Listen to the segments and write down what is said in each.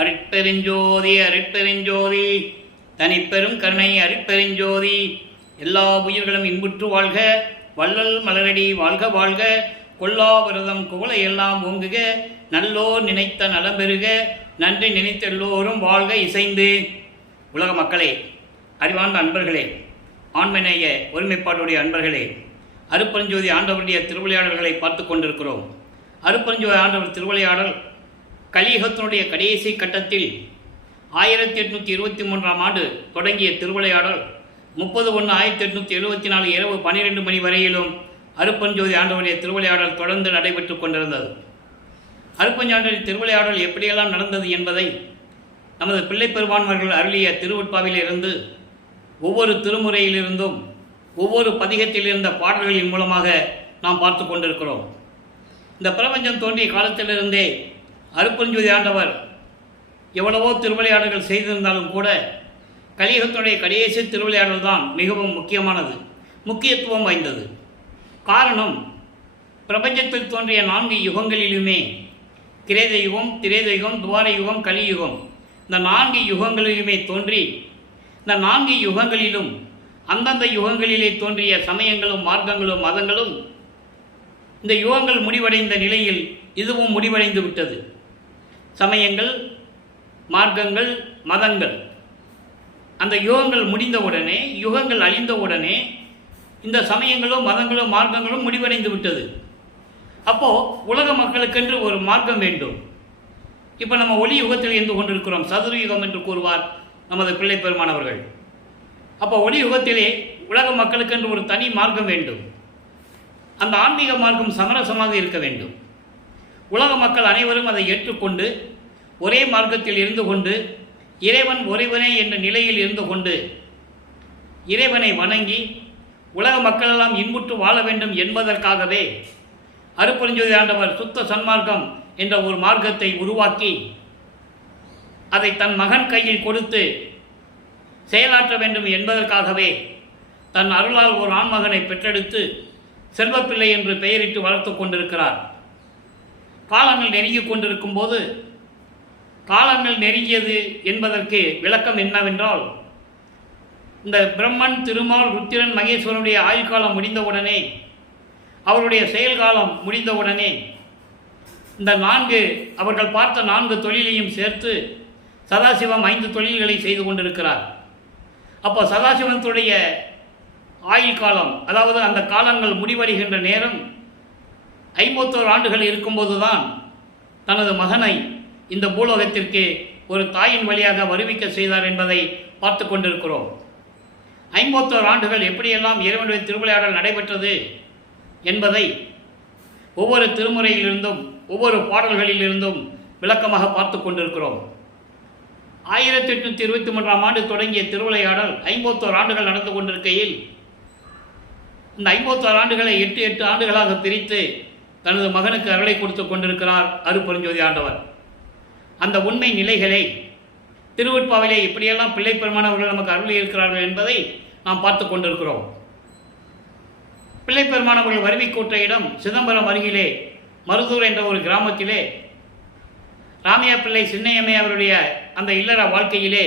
அருட்பெருஞ்சோதி அருட்பெருஞ்சோதி தனிப்பெரும் கருணை அருட்பெருஞ்சோதி. எல்லா உயிர்களும் இன்புற்று வாழ்க, வள்ளல் மலரடி வாழ்க வாழ்க, கொல்லா விரதம் குவளை எல்லாம் ஓங்குக, நல்லோர் நினைத்த நலம் பெறுக, நன்றி நினைத்த எல்லோரும் வாழ்க இசைந்து. உலக மக்களே, அறிவார்ந்த அன்பர்களே, ஆண்மநேய ஒருமைப்பாடுடைய அன்பர்களே, அருட்பெருஞ்சோதி ஆண்டவருடைய திருவிளையாடல்களை பார்த்து கொண்டிருக்கிறோம். அருட்பெருஞ்சோதி ஆண்டவர் திருவிளையாடல் கலியுகத்தினுடைய கடைசி கட்டத்தில் 1823ஆம் ஆண்டு தொடங்கிய திருவிளையாடல் 30/1/1874 இரவு 12 மணி வரையிலும் அருட்பெருஞ்சோதி ஆண்டவருடைய திருவிளையாடல் தொடர்ந்து நடைபெற்று கொண்டிருந்தது. அருட்பெருஞ்சோதி திருவிளையாடல் எப்படியெல்லாம் நடந்தது என்பதை நமது பிள்ளை பெருமான்மார்கள் அருளிய திருவெட்பாவிலிருந்து ஒவ்வொரு திருமுறையிலிருந்தும் ஒவ்வொரு பதிகத்தில் இருந்த பாடல்களின் மூலமாக நாம் பார்த்து கொண்டிருக்கிறோம். இந்த பிரபஞ்சம் தோன்றிய காலத்திலிருந்தே அருட்பெருஞ்சோதி ஆண்டவர் எவ்வளவோ திருவிளையாடல்கள் செய்திருந்தாலும் கூட கலியுகத்தினுடைய கடைசி திருவிளையாடல் தான் மிகவும் முக்கியமானது, முக்கியத்துவம் வாய்ந்தது. காரணம், பிரபஞ்சத்தில் தோன்றிய 4 யுகங்களிலுமே கிரேத யுகம், திரேத யுகம், துவார யுகம், கலியுகம், இந்த 4 யுகங்களிலுமே தோன்றி இந்த 4 யுகங்களிலும் அந்தந்த யுகங்களிலே தோன்றிய சமயங்களும் மார்க்கங்களும் மதங்களும் இந்த யுகங்கள் முடிவடைந்த நிலையில் இதுவும் முடிவடைந்து விட்டது. சமயங்கள், மார்க்கங்கள், மதங்கள், அந்த யுகங்கள் முடிந்தவுடனே, யுகங்கள் அழிந்தவுடனே இந்த சமயங்களும் மதங்களும் மார்க்கங்களும் முடிவடைந்து விட்டது. அப்போது உலக மக்களுக்கென்று ஒரு மார்க்கம் வேண்டும். இப்போ நம்ம ஒளி யுகத்தில் இருந்து கொண்டிருக்கிறோம், சதுரயுகம் என்று கூறுவார் நமது பிள்ளை பெருமானவர்கள். அப்போ ஒளி யுகத்திலே உலக மக்களுக்கென்று ஒரு தனி மார்க்கம் வேண்டும். அந்த ஆன்மீக மார்க்கம் சமரசமாக இருக்க வேண்டும். உலக மக்கள் அனைவரும் அதை ஏற்றுக்கொண்டு ஒரே மார்க்கத்தில் இருந்து கொண்டு இறைவன் ஒருவனே என்ற நிலையில் இருந்து கொண்டு இறைவனை வணங்கி உலக மக்களெல்லாம் இன்புற்று வாழ வேண்டும் என்பதற்காகவே அருட்பெருஞ்சோதி ஆண்டவர் சுத்த சன்மார்க்கம் என்ற ஒரு மார்க்கத்தை உருவாக்கி அதை தன் மகன் கையில் கொடுத்து செயலாற்ற வேண்டும் என்பதற்காகவே தன் அருளால் ஒரு ஆண்மகனை பெற்றெடுத்து செல்வப்பிள்ளை என்று பெயரிட்டு வளர்த்து கொண்டிருக்கிறார். காலங்கள் நெருங்கிக் கொண்டிருக்கும் போது, காலங்கள் நெருங்கியது என்பதற்கு விளக்கம் என்னவென்றால், இந்த பிரம்மன், திருமால், ருத்திரன், மகேஸ்வரனுடைய ஆயுள்காலம் முடிந்தவுடனே, அவருடைய செயல்காலம் முடிந்தவுடனே இந்த 4 அவர்கள் பார்த்த 4 தொழிலையும் சேர்த்து சதாசிவம் 5 தொழில்களை செய்து கொண்டிருக்கிறார். அப்போ சதாசிவத்துடைய ஆயுள் காலம், அதாவது அந்த காலங்கள் முடிவடைகின்ற நேரம் 51 ஆண்டுகள் இருக்கும்போது தான் தனது மகனை இந்த பூலோகத்திற்கு ஒரு தாயின் வழியாக வருவிக்க செய்தார் என்பதை பார்த்து கொண்டிருக்கிறோம். 51 ஆண்டுகள் எப்படியெல்லாம் இறைவனுடைய திருவிளையாடல் நடைபெற்றது என்பதை ஒவ்வொரு திருமுறையிலிருந்தும் ஒவ்வொரு பாடல்களிலிருந்தும் விளக்கமாக பார்த்து கொண்டிருக்கிறோம். 1823ஆம் ஆண்டு தொடங்கிய திருவிளையாடல் 51 ஆண்டுகள் நடந்து கொண்டிருக்கையில் இந்த 51 ஆண்டுகளை 8 ஆண்டுகளாக பிரித்து தனது மகனுக்கு அருளை கொடுத்து கொண்டிருக்கிறார் அருட்பெருஞ்சோதி ஆண்டவர். அந்த உண்மை நிலைகளை திருவெட்பாவிலே இப்படியெல்லாம் பிள்ளை பெருமானவர்கள் நமக்கு அருளி இருக்கிறார்கள் என்பதை நாம் பார்த்து கொண்டிருக்கிறோம். பிள்ளை பெருமானவர்கள் வருவிக்கூட்ட இடம் சிதம்பரம் அருகிலே மருதூர் என்ற ஒரு கிராமத்திலே ராமையா பிள்ளை சின்னையம்மை அவருடைய அந்த இல்லற வாழ்க்கையிலே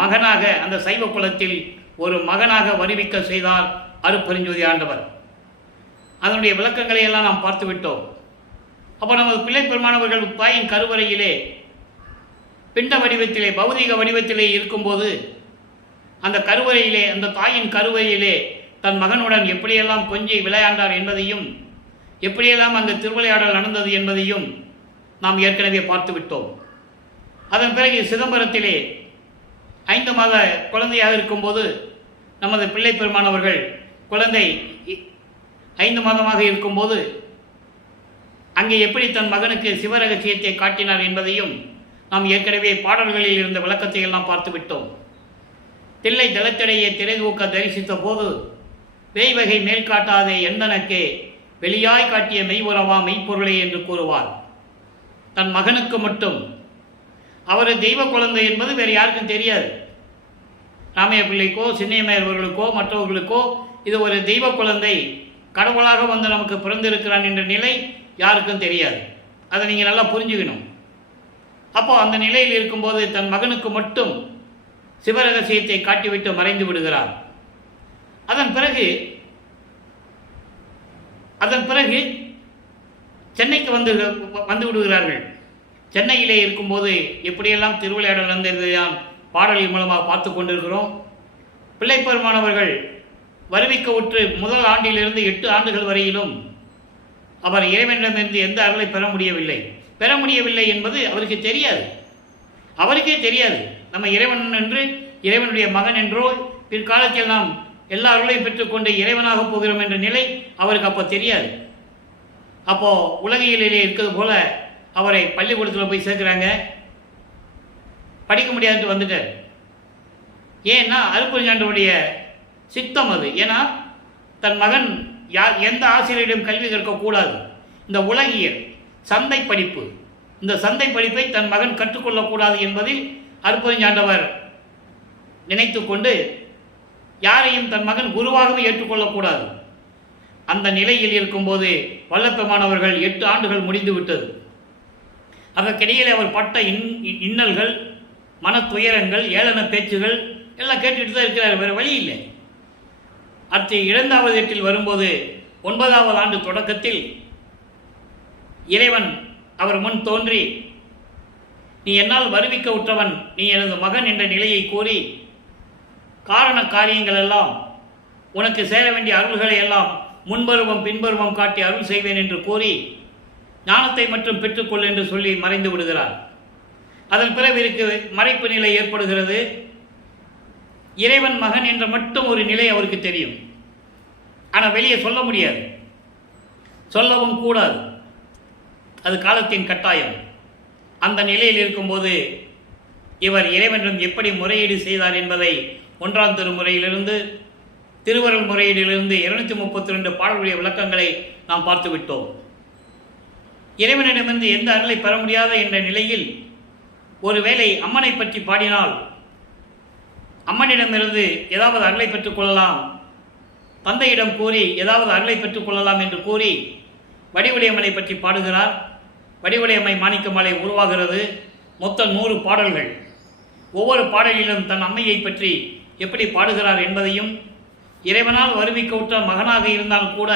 மகனாக, அந்த சைவ குலத்தில் ஒரு மகனாக வருவிக்க செய்தார் அருட்பெருஞ்சோதி ஆண்டவர். அதனுடைய விளக்கங்களை எல்லாம் நாம் பார்த்து விட்டோம். அப்போ நமது பிள்ளை பெருமானவர்கள் தாயின் கருவறையிலே பிண்ட வடிவத்திலே, பௌதிக வடிவத்திலே இருக்கும்போது அந்த கருவறையிலே, அந்த தாயின் கருவறையிலே தன் மகனுடன் எப்படியெல்லாம் கொஞ்சி விளையாண்டார் என்பதையும், எப்படியெல்லாம் அந்த திருவிளையாடல் நடந்தது என்பதையும் நாம் ஏற்கனவே பார்த்து விட்டோம். அதன் பிறகு சிதம்பரத்திலே 5 மாத குழந்தையாக இருக்கும்போது நமது பிள்ளை பெருமானவர்கள் குழந்தை 5 மாதமாக இருக்கும்போது அங்கே எப்படி தன் மகனுக்கு சிவரகசியத்தை காட்டினார் என்பதையும் நாம் ஏற்கனவே பாடல்களில் இருந்த விளக்கத்தை எல்லாம் பார்த்து விட்டோம். தில்லை தளத்திடையே திரைதூக்க தரிசித்த போது வேய்வகை மேல் காட்டாதே எந்தனக்கே வெளியாய் காட்டிய மெய்வுறவா மெய்ப்பொருளை என்று கூறுவார். தன் மகனுக்கு மட்டும், அவர் தெய்வ குழந்தை என்பது வேறு யாருக்கும் தெரியாது. ராமையா பிள்ளைக்கோ, சின்னையம்மையார் அவர்களுக்கோ, மற்றவர்களுக்கோ இது ஒரு தெய்வ குழந்தை, கடவுளாக வந்து நமக்கு பிறந்திருக்கிறான் என்ற நிலை யாருக்கும் தெரியாது. அதை நீங்கள் நல்லா புரிஞ்சுக்கணும். அப்போ அந்த நிலையில் இருக்கும்போது தன் மகனுக்கு மட்டும் சிவரகசியத்தை காட்டிவிட்டு மறைந்து விடுகிறார். அதன் பிறகு சென்னைக்கு வந்து விடுகிறார்கள். சென்னையிலே இருக்கும்போது எப்படியெல்லாம் திருவிளையாடல் நடந்ததையாம் பாடலின் மூலமாக பார்த்து கொண்டிருக்கிறோம். பிள்ளைப்பெருமானவர்கள் வருவிக்க உற்று முதல் ஆண்டிலிருந்து 8 ஆண்டுகள் வரையிலும் அவர் இறைவனிடமிருந்து எந்த அருளை பெற முடியவில்லை என்பது அவருக்கே தெரியாது. நம்ம இறைவன் என்று, இறைவனுடைய மகன் என்றோ, பிற்காலத்தில் நாம் எல்லா அருளையும் பெற்றுக்கொண்டு இறைவனாக போகிறோம் என்ற நிலை அவருக்கு அப்போ தெரியாது. அப்போ உலகியலிலே இருக்கிறது போல அவரை பள்ளிக்கூடத்தில் போய் சேர்க்கிறாங்க. படிக்க முடியாதுன்னு வந்துட்டார். ஏன்னா அருட்பெருஞ்சாண்டவருடைய சித்தம் அது. ஏன்னா தன் மகன் எந்த ஆசிரியரிடம் கல்வி கற்கக்கூடாது. இந்த உலகியல் சந்தை படிப்பு, இந்த சந்தை படிப்பை தன் மகன் கற்றுக்கொள்ளக்கூடாது என்பதில் அருட்பெருஞ்சாண்டவர் நினைத்து கொண்டு யாரையும் தன் மகன் குருவாகவே ஏற்றுக்கொள்ளக்கூடாது. அந்த நிலையில் இருக்கும்போது வல்லப்பெருமானவர்கள் 8 ஆண்டுகள் முடிந்து விட்டது. அதற்கிடையில் அவர் பட்ட இன்னல்கள், மன துயரங்கள், ஏளன பேச்சுகள் எல்லாம் கேட்டுக்கிட்டு தான் இருக்கிறார். வேறு வழி இல்லை. அடுத்து 2வது ஏட்டில் வரும்போது 9வது ஆண்டு தொடக்கத்தில் இறைவன் அவர் முன் தோன்றி, நீ என்னால் வருவிக்க உற்றவன், நீ எனது மகன் என்ற நிலையை கூறி காரண காரியங்கள் எல்லாம் உனக்கு சேர வேண்டிய அருள்களை எல்லாம் முன்பருவம் பின்பருவம் காட்டி அருள் செய்வேன் என்று கூறி ஞானத்தை மட்டும் பெற்றுக்கொள் என்று சொல்லி மறைந்து விடுகிறார். அதன் பிறகு மறைப்பு நிலை ஏற்படுகிறது. இறைவன் மகன் என்ற மட்டும் ஒரு நிலை அவருக்கு தெரியும். ஆனால் வெளியே சொல்ல முடியாது, சொல்லவும் கூடாது. அது காலத்தின் கட்டாயம். அந்த நிலையில் இருக்கும்போது இவர் இறைவனிடம் எப்படி முறையீடு செய்தார் என்பதை 1ஆம் திருமுறையிலிருந்து, திருவருள் முறையீடிலிருந்து 232 பாடல்களுடைய விளக்கங்களை நாம் பார்த்து விட்டோம். இறைவனிடமிருந்து எந்த அருளை பெற முடியாத என்ற நிலையில் ஒருவேளை அம்மனை பற்றி பாடினால் அம்மனிடமிருந்து ஏதாவது அருளை பெற்றுக்கொள்ளலாம், தந்தையிடம் கூறி ஏதாவது அருளை பெற்றுக்கொள்ளலாம் என்று கூறி வடிவுடையம்மனை பற்றி பாடுகிறார். வடிவுடையம்மை மாணிக்கமாலை உருவாகிறது. மொத்தம் 100 பாடல்கள். ஒவ்வொரு பாடலிலும் தன் அம்மையை பற்றி எப்படி பாடுகிறார் என்பதையும், இறைவனால் வருவிக்க உற்ற மகனாக இருந்தால் கூட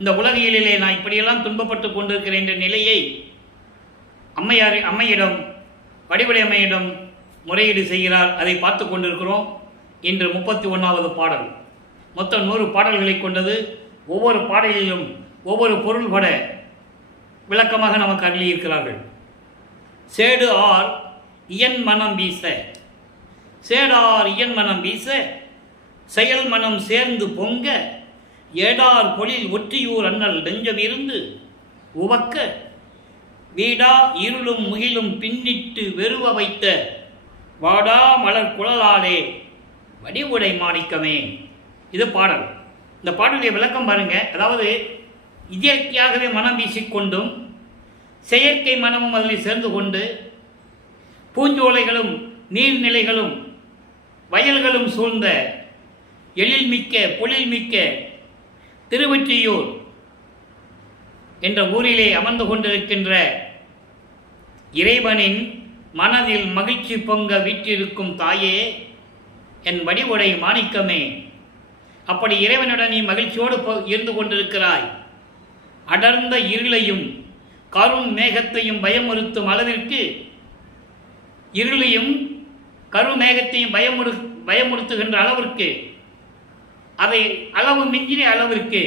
இந்த உலகியலிலே நான் இப்படியெல்லாம் துன்பப்பட்டு கொண்டிருக்கிறேன் என்ற நிலையை அம்மையிடம், வடிவுடையம்மையிடம் முறையீடு செய்கிறார். அதை பார்த்து கொண்டிருக்கிறோம். இன்று 31வது பாடல். மொத்தம் 100 பாடல்களை கொண்டது. ஒவ்வொரு பாடலிலும் ஒவ்வொரு பொருள்பட விளக்கமாக நமக்கு அருளியிருக்கிறார்கள். சேடு ஆர் இயன் மனம் வீச, சேடார் இயன் மனம் வீச, செயல் மனம் சேர்ந்து பொங்க, ஏடார் பொழில் ஒற்றியூர் அண்ணல் நெஞ்சம் இருந்து உவக்க, வீடா இருளும் முகிலும் பின்னிட்டு வெறுவ வைத்த வாடா மலர் குழலாலே வடிவுடை மாணிக்கமே. இது பாடல். இந்த பாடலுடைய விளக்கம் பாருங்க. அதாவது இயற்கையாகவே மனம் வீசிக்கொண்டும் செயற்கை மனமும் அதில் சேர்ந்து கொண்டு பூஞ்சோலைகளும் நீர்நிலைகளும் வயல்களும் சூழ்ந்த எழில்மிக்க பொழில்மிக்க திருவொற்றியூர் என்ற ஊரிலே அமர்ந்து கொண்டிருக்கின்ற இறைவனின் மனதில் மகிழ்ச்சி பொங்க வீற்றிருக்கும் தாயே, என் வடிவுடை மாணிக்கமே. அப்படி இறைவனுடன் நீ மகிழ்ச்சியோடு இருந்து கொண்டிருக்கிறாய். அடர்ந்த இருளையும் கரும் மேகத்தையும் பயமுறுத்தும் அளவிற்கு, இருளையும் கருமேகத்தையும் பயமுறுத்துகின்ற அளவிற்கு, அதை அளவு மிஞ்சின அளவிற்கு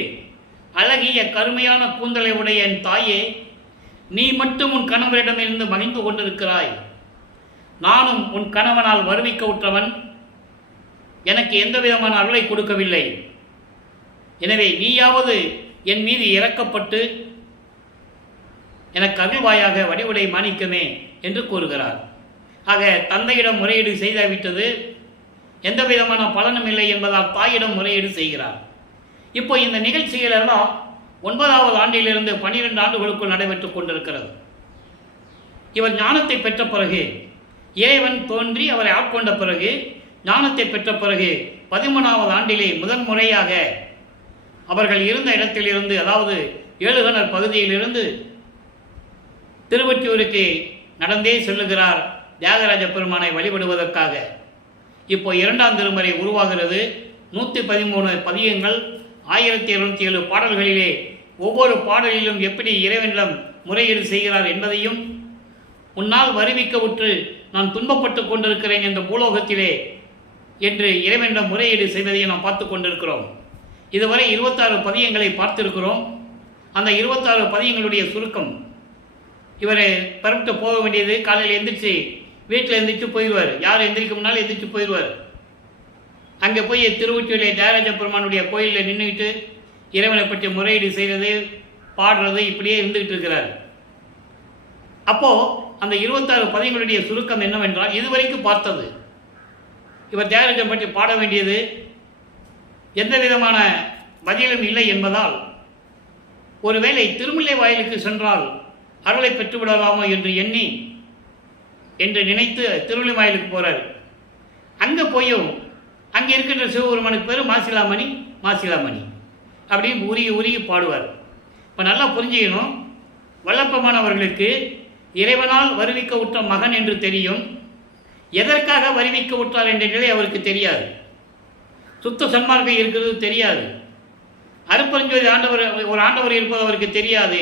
அழகிய கருமையான கூந்தலை உடைய என் தாயே, நீ மட்டும் உன் கணவரிடமிருந்து மகிழ்ந்து கொண்டிருக்கிறாய். நானும் உன் கணவனால் வருவிக்க உற்றவன். எனக்கு எந்த விதமான அருளை கொடுக்கவில்லை. எனவே நீயாவது என் மீது இறக்கப்பட்டு எனக்கு அருள்வாயாக வடிவுடை மாணிக்கமே என்று கூறுகிறார். ஆக தந்தையிடம் முறையீடு செய்துவிட்டது, எந்த விதமான பலனும் இல்லை என்பதால் தாயிடம் முறையீடு செய்கிறார். இப்போ இந்த நிகழ்ச்சிகள் எல்லாம் 9வது ஆண்டிலிருந்து 12 ஆண்டுகளுக்குள் நடைபெற்றுக் கொண்டிருக்கிறது. இவர் ஞானத்தை பெற்ற பிறகு, இறைவன் தோன்றி அவரை ஆட்கொண்ட பிறகு, ஞானத்தை பெற்ற பிறகு 13வது ஆண்டிலே முதன் முறையாக அவர்கள் இருந்த இடத்திலிருந்து, அதாவது ஏழுகணர் பகுதியிலிருந்து திருவொற்றியூருக்கு நடந்தே செல்லுகிறார் தியாகராஜ பெருமானை வழிபடுவதற்காக. இப்போ 2ஆம் திருமுறை உருவாகிறது. 113 பதியங்கள், 1207 பாடல்களிலே ஒவ்வொரு பாடலிலும் எப்படி இறைவனிடம் முறையீடு செய்கிறார் என்பதையும், உன்னால் வருவிக்க உற்று நான் துன்பப்பட்டு கொண்டிருக்கிறேன் என்ற பூலோகத்திலே என்று இறைவனிடம் முறையீடு செய்வதையும் நாம் பார்த்து கொண்டிருக்கிறோம். இதுவரை 26 பதியங்களை பார்த்திருக்கிறோம். அந்த 26 பதியங்களுடைய சுருக்கம், இவர் பரப்பிட்டு போக வேண்டியது, காலையில் எந்திரிச்சு வீட்டில் எந்திரிச்சு போயிடுவார். யார் எந்திரிக்க முன்னாலும் எந்திரிச்சு போயிடுவார். அங்கே போய் திருவொற்றியூரிலே தியாகராஜ பெருமானுடைய கோயிலில் நின்றுக்கிட்டு இறைவனை பற்றி முறையீடு செய்கிறது, பாடுறது, இப்படியே இருந்துகிட்டு இருக்கிறார். அப்போது அந்த 26 பதியங்களுடைய சுருக்கம் என்னவென்றால், இதுவரைக்கும் பார்த்தது இவர் தியாகராஜன் பற்றி பாட வேண்டியது எந்த விதமான பதிலும் இல்லை என்பதால், ஒருவேளை திருமுல்லை வாயிலுக்கு சென்றால் அருளை பெற்றுவிடலாமோ என்று நினைத்து திருமுல்லை வாயிலுக்கு போகிறார். அங்கே போயும் அங்கே இருக்கின்ற சிவபெருமானுக்கு பேர் மாசிலாமணி மாசிலாமணி அப்படின்னு உருகி உருகி பாடுவார். இப்போ நல்லா புரிஞ்சுக்கணும், வல்லப்பமானவர்களுக்கு இறைவனால் வருவிக்க உற்ற மகன் என்று தெரியும், எதற்காக வருவிக்க உற்றார் என்ற நிலை அவருக்கு தெரியாது. சுத்த சன்மார்க்கம் இருக்கிறது தெரியாது. அருப்பெருஞ்சோதி ஆண்டவர் இருப்பது அவருக்கு தெரியாது.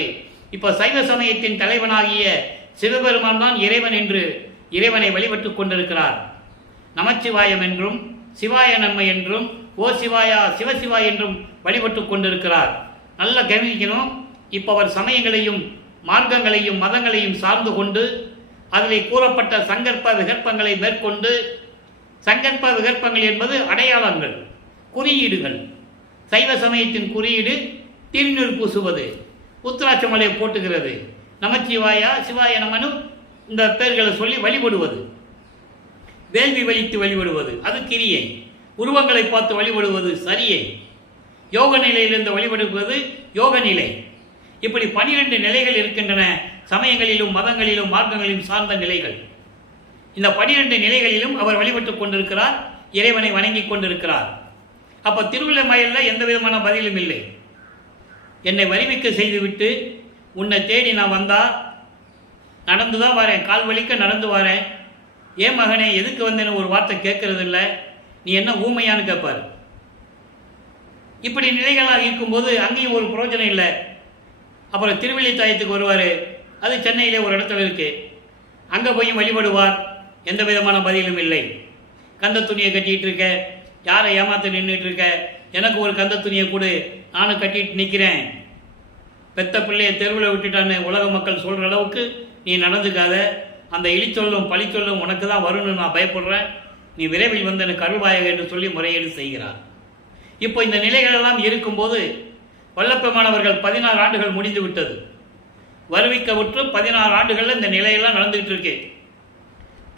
இப்போ சைவ சமயத்தின் தலைவனாகிய சிவபெருமான் தான் இறைவன் என்று இறைவனை வழிபட்டு கொண்டிருக்கிறார். நமச்சிவாயம் என்றும் சிவாய நன்மை என்றும் ஓ சிவாயா சிவசிவாய் என்றும் வழிபட்டு கொண்டிருக்கிறார். நல்லா கவனிக்கணும். இப்போ அவர் சமயங்களையும் மார்க்கங்களையும் மதங்களையும் சார்ந்து கொண்டு அதில் கூறப்பட்ட சங்கற்ப விகற்பங்களை மேற்கொண்டு, சங்கற்ப விகற்பங்கள் என்பது அடையாளங்கள், குறியீடுகள். சைவ சமயத்தின் குறியீடு திருநீர் பூசுவது, உத்திராட்சமலை போட்டுகிறது, நமச்சிவாயா சிவாய நமனு இந்த பெயர்களை சொல்லி வழிபடுவது, வேள்வி வலித்து வழிபடுவது அது கிரியை, உருவங்களை பார்த்து வழிபடுவது சரியை, யோக நிலையிலிருந்து வழிபடுவது யோக நிலை. இப்படி 12 நிலைகள் இருக்கின்றன சமயங்களிலும் மதங்களிலும் மார்க்கங்களிலும் சார்ந்த நிலைகள். இந்த 12 நிலைகளிலும் அவர் வழிபட்டு கொண்டிருக்கிறார், இறைவனை வணங்கி கொண்டிருக்கிறார். அப்போ திருவண்ணாமலையில் எந்த விதமான பதிலும் இல்லை. என்னை வருவிக்க செய்துவிட்டு உன்னை தேடி நான் வந்தா நடந்து தான் வரேன், கால் வலிக்க நடந்து வரேன், ஏன் மகனே எதுக்கு வந்தேன்னு ஒரு வார்த்தை கேட்கறது இல்லை, நீ என்ன ஊமையான்னு கேட்பார். இப்படி நிலைகளாக இருக்கும்போது அங்கேயும் ஒரு பிரயோஜனம் இல்லை. அப்புறம் திருவள்ளித்தாயத்துக்கு வருவார், அது சென்னையிலே ஒரு இடத்துல இருக்குது, அங்கே போய் வழிபடுவார், எந்த விதமான பதிலும் இல்லை. கந்த துணியை கட்டிகிட்டு இருக்க, யாரை ஏமாற்ற நின்றுட்டு இருக்க, எனக்கு ஒரு கந்த துணியை கொடு, நானும் கட்டிட்டு நிற்கிறேன், பெத்த பிள்ளையை தெருவில் விட்டுட்டான்னு உலக மக்கள் சொல்கிற அளவுக்கு நீ நடந்துக்காத, அந்த இழிச்சொல்லும் பழிச்சொல்லும் உனக்கு தான் வரும்னு நான் பயப்படுறேன், நீ விரைவில் வந்து எனக்கு அருள்வாயக என்று சொல்லி முறையீடு செய்கிறார். இப்போ இந்த நிலைகளெல்லாம் இருக்கும்போது வல்லப்பெருமானவர்கள் 16 ஆண்டுகள் முடிந்து விட்டது. வருவிக்க விட்டு 16 ஆண்டுகளில் இந்த நிலையெல்லாம் நடந்துகிட்டு இருக்கு.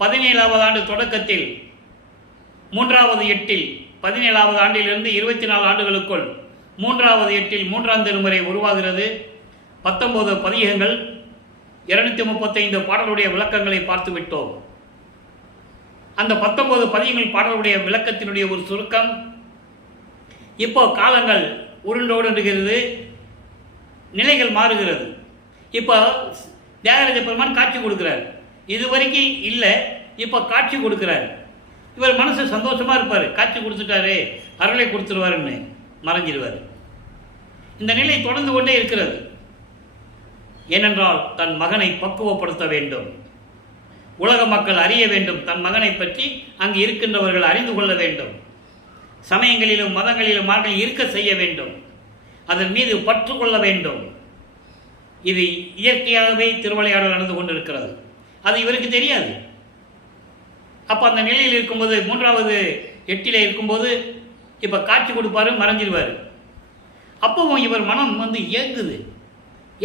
17ஆவது ஆண்டு தொடக்கத்தில் 3வது எட்டில் 17ஆவது ஆண்டிலிருந்து 24 ஆண்டுகளுக்குள் 3வது எட்டில் 3ஆம் திருமுறை உருவாகிறது. 19 பதிகங்கள், 235 பாடலுடைய விளக்கங்களை பார்த்து விட்டோம். அந்த 19 பதிகங்கள் பாடலுடைய விளக்கத்தினுடைய ஒரு சுருக்கம். இப்போ காலங்கள் உருண்டோடுகிறது, நிலைகள் மாறுகிறது. இப்போ தியாகராஜ பெருமான் காட்சி கொடுக்கிறார், இதுவரைக்கும் இல்லை, இப்போ காட்சி கொடுக்கிறார். இவர் மனசு சந்தோஷமாக இருப்பார், காட்சி கொடுத்துட்டாரு, அருளை கொடுத்துருவாருன்னு மறைஞ்சிடுவார். இந்த நிலை தொடர்ந்து கொண்டே இருக்கிறது. ஏனென்றால் தன் மகனை பக்குவப்படுத்த வேண்டும், உலக மக்கள் அறிய வேண்டும், தன் மகனை பற்றி அங்கு இருக்கின்றவர்கள் அறிந்து கொள்ள வேண்டும், சமயங்களிலும் மதங்களிலும் மார்க்கம் இருக்க செய்ய வேண்டும், அதன் மீது பற்று கொள்ள வேண்டும். இது இயற்கையாகவே திருவிளையாடல் நடந்து கொண்டிருக்கிறது, அது இவருக்கு தெரியாது. அப்போ அந்த நிலையில் இருக்கும்போது 3வது எட்டில் இருக்கும்போது இப்போ காட்சி கொடுப்பாரு, மறைஞ்சிடுவார். அப்பவும் இவர் மனம் ஏங்குது,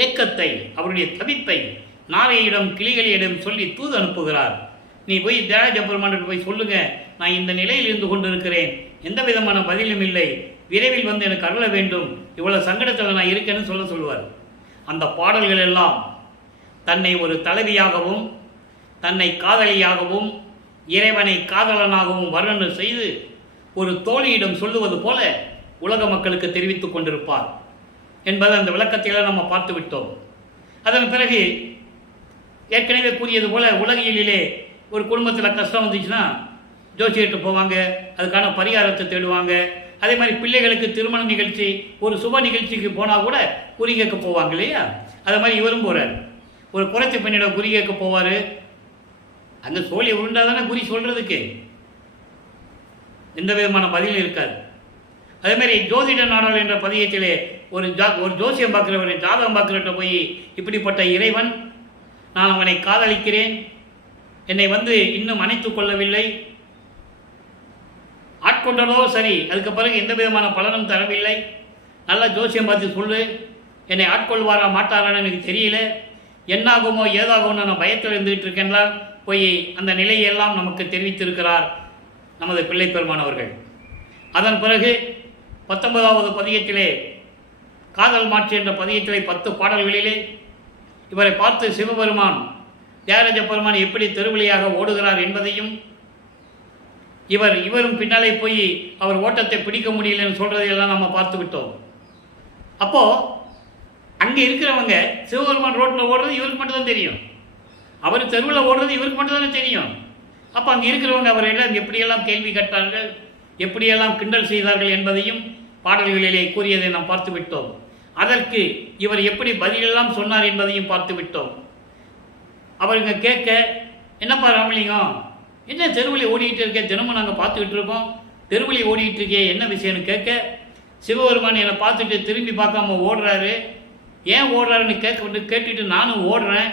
ஏக்கத்தை, அவருடைய தவிப்பை நாரையிடம் கிளிகளிடம் சொல்லி தூது அனுப்புகிறார். நீ போய் தியாகராஜ பெருமானுக்கு போய் சொல்லுங்க, நான் இந்த நிலையில் இருந்து கொண்டிருக்கிறேன், எந்த விதமான பதிலும் இல்லை, விரைவில் வந்து எனக்கு அருள வேண்டும், இவ்வளோ சங்கடத்தில் நான் இருக்கேன்னு சொல்லுவார். அந்த பாடல்கள் எல்லாம் தன்னை ஒரு தலைவியாகவும் தன்னை காதலியாகவும் இறைவனை காதலனாகவும் வர்ணனை செய்து ஒரு தோழியிடம் சொல்லுவது போல உலக மக்களுக்கு தெரிவித்துக் கொண்டிருப்பார் என்பதை அந்த விளக்கத்தில் நம்ம பார்த்து விட்டோம். அதன் பிறகு ஏற்கனவே கூறியது போல் உலகியலிலே ஒரு குடும்பத்தில் கஷ்டம் வந்துச்சுன்னா ஜோசியர்கிட்ட போவாங்க, அதுக்கான பரிகாரத்தை தேடுவாங்க. அதே மாதிரி பிள்ளைகளுக்கு திருமண நிகழ்ச்சி, ஒரு சுப நிகழ்ச்சிக்கு போனால் கூட குறி கேட்க போவாங்க இல்லையா? அதே மாதிரி இவரும் போகிறார். ஒரு குறைச்சி பெண்ணிடம் குறி கேட்க போவார். அந்த சோழியை உருண்டால் தானே குறி சொல்கிறதுக்கு எந்த விதமான பதிலும் இருக்காது. அதேமாதிரி ஜோதிட நாடல் என்ற பதியத்திலே ஒரு ஜோசியம் பார்க்குறவர் ஜாதகம் பார்க்குறவர்கிட்ட போய், இப்படிப்பட்ட இறைவன், நான் அவனை காதலிக்கிறேன், என்னை இன்னும் அணைத்து கொள்ளவில்லை, ஆட்கொண்டதோ சரி, அதுக்கு பிறகு எந்த விதமான பலனும் தரவில்லை, நல்லா ஜோசியம் பார்த்து சொல்லு, என்னை ஆட்கொள்வாரா மாட்டாரான்னு எனக்கு தெரியல, என்னாகுமோ ஏதாகுமோ நான் பயத்தில் இருந்துகிட்டு இருக்கேன்ல போய் அந்த நிலையெல்லாம் நமக்கு தெரிவித்திருக்கிறார் நமது பிள்ளை பெருமானவர்கள். அதன் பிறகு 19வது பதியத்திலே காதல் மாட்சி என்ற பதியத்திலே 10 பாடல்களிலே இவரை பார்த்து சிவபெருமான் தியாகராஜ பெருமான் எப்படி தெருவழியாக ஓடுகிறார் என்பதையும், இவரும் பின்னாலே போய் அவர் ஓட்டத்தை பிடிக்க முடியலன்னு சொல்கிறதையெல்லாம் நம்ம பார்த்து விட்டோம். அப்போது அங்கே இருக்கிறவங்க சிவபெருமான் ரோட்டில் ஓடுறது இவருக்கு மட்டும்தான் தெரியும், அவர் தெருவில் ஓடுறது இவருக்கு மட்டும்தானே தெரியும். அப்போ அங்கே இருக்கிறவங்க அவரிடம் எப்படியெல்லாம் கேள்வி கேட்டார்கள், எப்படியெல்லாம் கிண்டல் செய்தார்கள் என்பதையும் பாடல்களிலே கூறியதை நாம் பார்த்து விட்டோம். அதற்கு இவர் எப்படி பதிலெல்லாம் சொன்னார் என்பதையும் பார்த்து விட்டோம். அவருங்க கேட்க, என்னப்பா ராமலிங்கம், என்ன தெருவழி ஓடிக்கிட்டு இருக்கே, தினமும் நாங்கள் பார்த்துக்கிட்டு இருக்கோம், தெருவழி ஓடிக்கிட்டு இருக்கே, என்ன விஷயம்னு கேட்க, சிவபெருமான் என்னை பார்த்துட்டு திரும்பி பார்க்காம ஓடுறாரு, ஏன் ஓடுறாருன்னு கேட்டுட்டு நானும் ஓடுறேன்,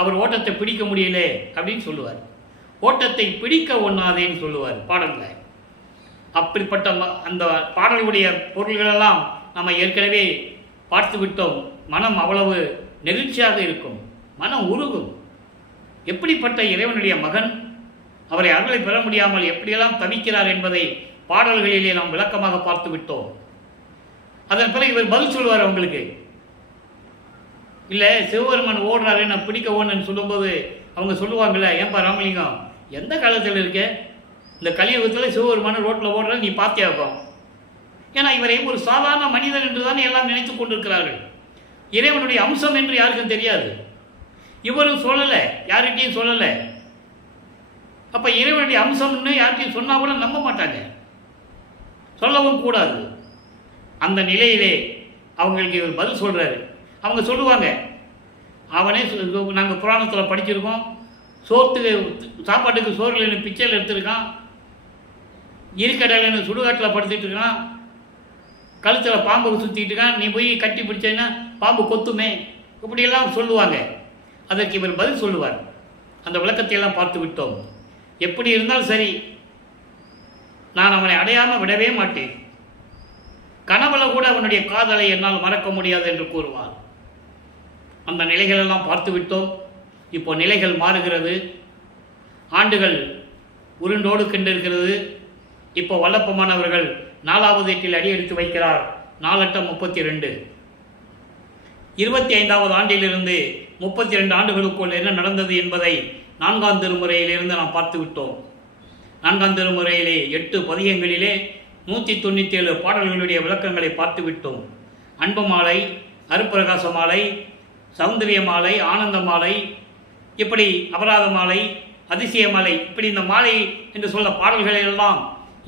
அவர் ஓட்டத்தை பிடிக்க முடியல அப்படின்னு சொல்லுவார். ஓட்டத்தை பிடிக்க ஒண்ணாதேன்னு சொல்லுவார் பாடலில். அப்படிப்பட்ட அந்த பாடலுடைய பொருள்களெல்லாம் நம்ம ஏற்கனவே பார்த்து விட்டோம். மனம் அவ்வளவு நெகிழ்ச்சியாக இருக்கும், மனம் உருகும். எப்படிப்பட்ட இறைவனுடைய மகன், அவரை அருளை பெற முடியாமல் எப்படியெல்லாம் தவிக்கிறார் என்பதை பாடல்களிலே நாம் விளக்கமாக பார்த்து விட்டோம். அதன் பிறகு இவர் பதில் சொல்லுவார் அவங்களுக்கு. இல்லை, சிவபெருமான் ஓடுறாரு, நான் பிடிக்க ஓடுன்னு சொல்லும்போது அவங்க சொல்லுவாங்கள்ல, ஏன்பா ராமலிங்கம், எந்த காலத்தில் இருக்க, இந்த கலியுகத்தில் சிவபெருமான ரோட்டில் ஓடுற நீ பார்த்தியாகும். ஏன்னா இவரை ஒரு சாதாரண மனிதன் என்று தானே எல்லாம் நினைத்து கொண்டிருக்கிறார்கள். இறைவனுடைய அம்சம் என்று யாருக்கும் தெரியாது, இவரும் சொல்லலை, யார்கிட்டையும் சொல்லலை. அப்போ இறைவனுடைய அம்சம்னு யார்கிட்டையும் சொன்னால் கூட நம்ப மாட்டாங்க, சொல்லவும் கூடாது. அந்த நிலையிலே அவங்களுக்கு இவர் பதில் சொல்கிறாரு. அவங்க சொல்லுவாங்க, அவனே நாங்கள் புராணத்தில் படிச்சிருக்கோம், சாப்பாட்டுக்கு சோறு இல்லைன்னு பிச்சையில் எடுத்துருக்கான், இருக்கடையில்னு சுடுகாட்டில் படுத்துட்டு இருக்கான், கழுத்தில் பாம்பு சுற்றிட்டு இருக்கான், நீ போய் கட்டி பிடிச்சேன்னா பாம்பு கொத்துமே, இப்படியெல்லாம் சொல்லுவாங்க. அதற்கு இவர் பதில் சொல்லுவார். அந்த விளக்கத்தையெல்லாம் பார்த்து விட்டோம். எப்படி இருந்தாலும் சரி, நான் அவனை அடையாமல் விடவே மாட்டேன், கனவுல கூட அவனுடைய காதலை என்னால் மறக்க முடியாது என்று கூறுவார். அந்த நிலைகளெல்லாம் பார்த்து விட்டோம். இப்போ நிலைகள் மாறுகிறது, ஆண்டுகள் உருண்டோடு கண்டிருக்கிறது. இப்போ வல்லப்பமானவர்கள் 4வது எட்டில் அடி எடுத்து வைக்கிறார். 4×32 25வது ஆண்டிலிருந்து 32 ஆண்டுகளுக்குள் என்ன நடந்தது என்பதை 4ஆம் திருமுறையிலிருந்து நாம் பார்த்து விட்டோம். 4ஆம் திருமுறையிலே 8 பதிகங்களிலே 197 பாடல்களுடைய விளக்கங்களை பார்த்து விட்டோம். அன்பு மாலை, அருப்பிரகாச மாலை, சௌந்தரிய மாலை, ஆனந்த மாலை, இப்படி அபராத மாலை, அதிசய மாலை, இப்படி இந்த மாலை என்று சொல்ல பாடல்களெல்லாம்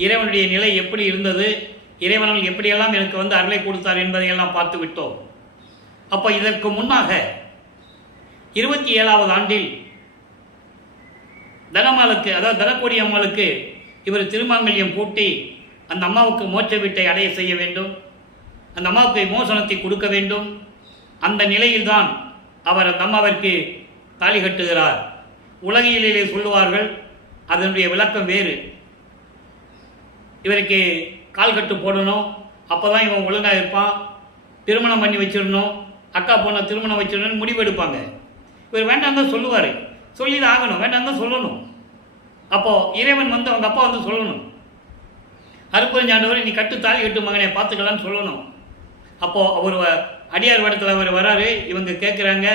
இறைவனுடைய நிலை எப்படி இருந்தது, இறைவனால் எப்படியெல்லாம் எனக்கு அருளை கொடுத்தார் என்பதையெல்லாம் பார்த்து விட்டோம். அப்போ இதற்கு முன்னாக 27வது ஆண்டில் தனமாளுக்கு, அதாவது தனக்கோடி அம்மாளுக்கு இவர் திருமாங்கல்யம் பூட்டி அந்த அம்மாவுக்கு மோட்ச வீட்டை அடைய செய்ய வேண்டும், அந்த அம்மாவுக்கு மோசனத்தை கொடுக்க வேண்டும். அந்த நிலையில்தான் அவர் அந்த அம்மாவிற்கு தாலி கட்டுகிறார். உலகியலிலே சொல்லுவார்கள், அதனுடைய விளக்கம் வேறு. இவருக்கு கால் கட்டு போடணும், அப்போ தான் இவன் ஒழுங்காக இருப்பான், திருமணம் பண்ணி வச்சிடணும், அக்கா பொண்ணை திருமணம் வச்சிடணும்னு முடிவு எடுப்பாங்க. இவர் வேண்டாம் தான் சொல்லுவார், சொல்லி தான் ஆகணும், வேண்டாம் தான் சொல்லணும். அப்போது இறைவன் அவங்க அப்பா சொல்லணும், அருப்பஞ்சாண்டவர் நீ கட்டு தாலி கட்டு மகனை பார்த்துக்கலான்னு சொல்லணும். அப்போது அவர் அடியார் வடத்தில் அவர் வராரு. இவங்க கேட்குறாங்க,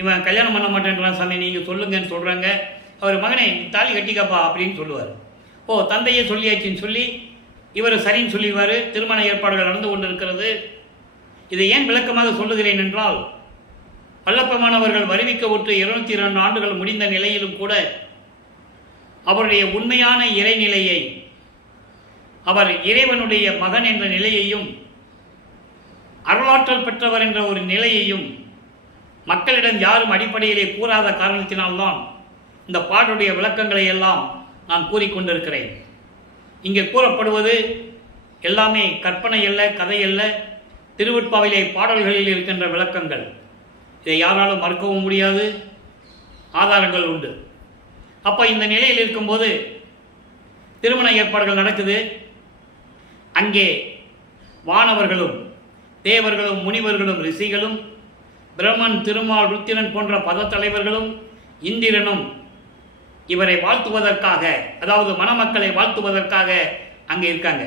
இவன் கல்யாணம் பண்ண மாட்டேன்றான் சாமி, நீங்கள் சொல்லுங்கன்னு சொல்கிறாங்க. அவர் மகனை தாலி கட்டிக்கப்பா அப்படின்னு சொல்லுவார். தந்தையே சொல்லியாச்சின்னு சொல்லி இவர் சரின்னு சொல்லிடுவார். திருமண ஏற்பாடுகள் நடந்து கொண்டு இருக்கிறது. இதை ஏன் விளக்கமாக சொல்லுகிறேன் என்றால், வல்லப்பமானவர்கள் வருவிக்க உற்று 202 ஆண்டுகள் முடிந்த நிலையிலும் கூட அவருடைய உண்மையான இறைநிலையை, அவர் இறைவனுடைய மகன் என்ற நிலையையும் அருளாற்றல் பெற்றவர் என்ற ஒரு நிலையையும் மக்களிடம் யாரும் அடிப்படையிலே கூறாத காரணத்தினால்தான் இந்த பாடலுடைய விளக்கங்களை எல்லாம் நான் கூறிக்கொண்டிருக்கிறேன். இங்கே கூறப்படுவது எல்லாமே கற்பனை அல்ல, கதை அல்ல, திருவெட்பாவிலே பாடல்களில் இருக்கின்ற விளக்கங்கள். இதை யாராலும் மறுக்கவும் முடியாது, ஆதாரங்கள் உண்டு. அப்போ இந்த நிலையில் இருக்கும்போது திருமண ஏற்பாடுகள் நடக்குது. அங்கே வானவர்களும் தேவர்களும் முனிவர்களும் ரிஷிகளும் பிரம்மன், திருமால், ருத்திரன் போன்ற பதத்தலைவர்களும் இந்திரனும் இவரை வாழ்த்துவதற்காக, அதாவது மணமக்களை வாழ்த்துவதற்காக அங்கே இருக்காங்க.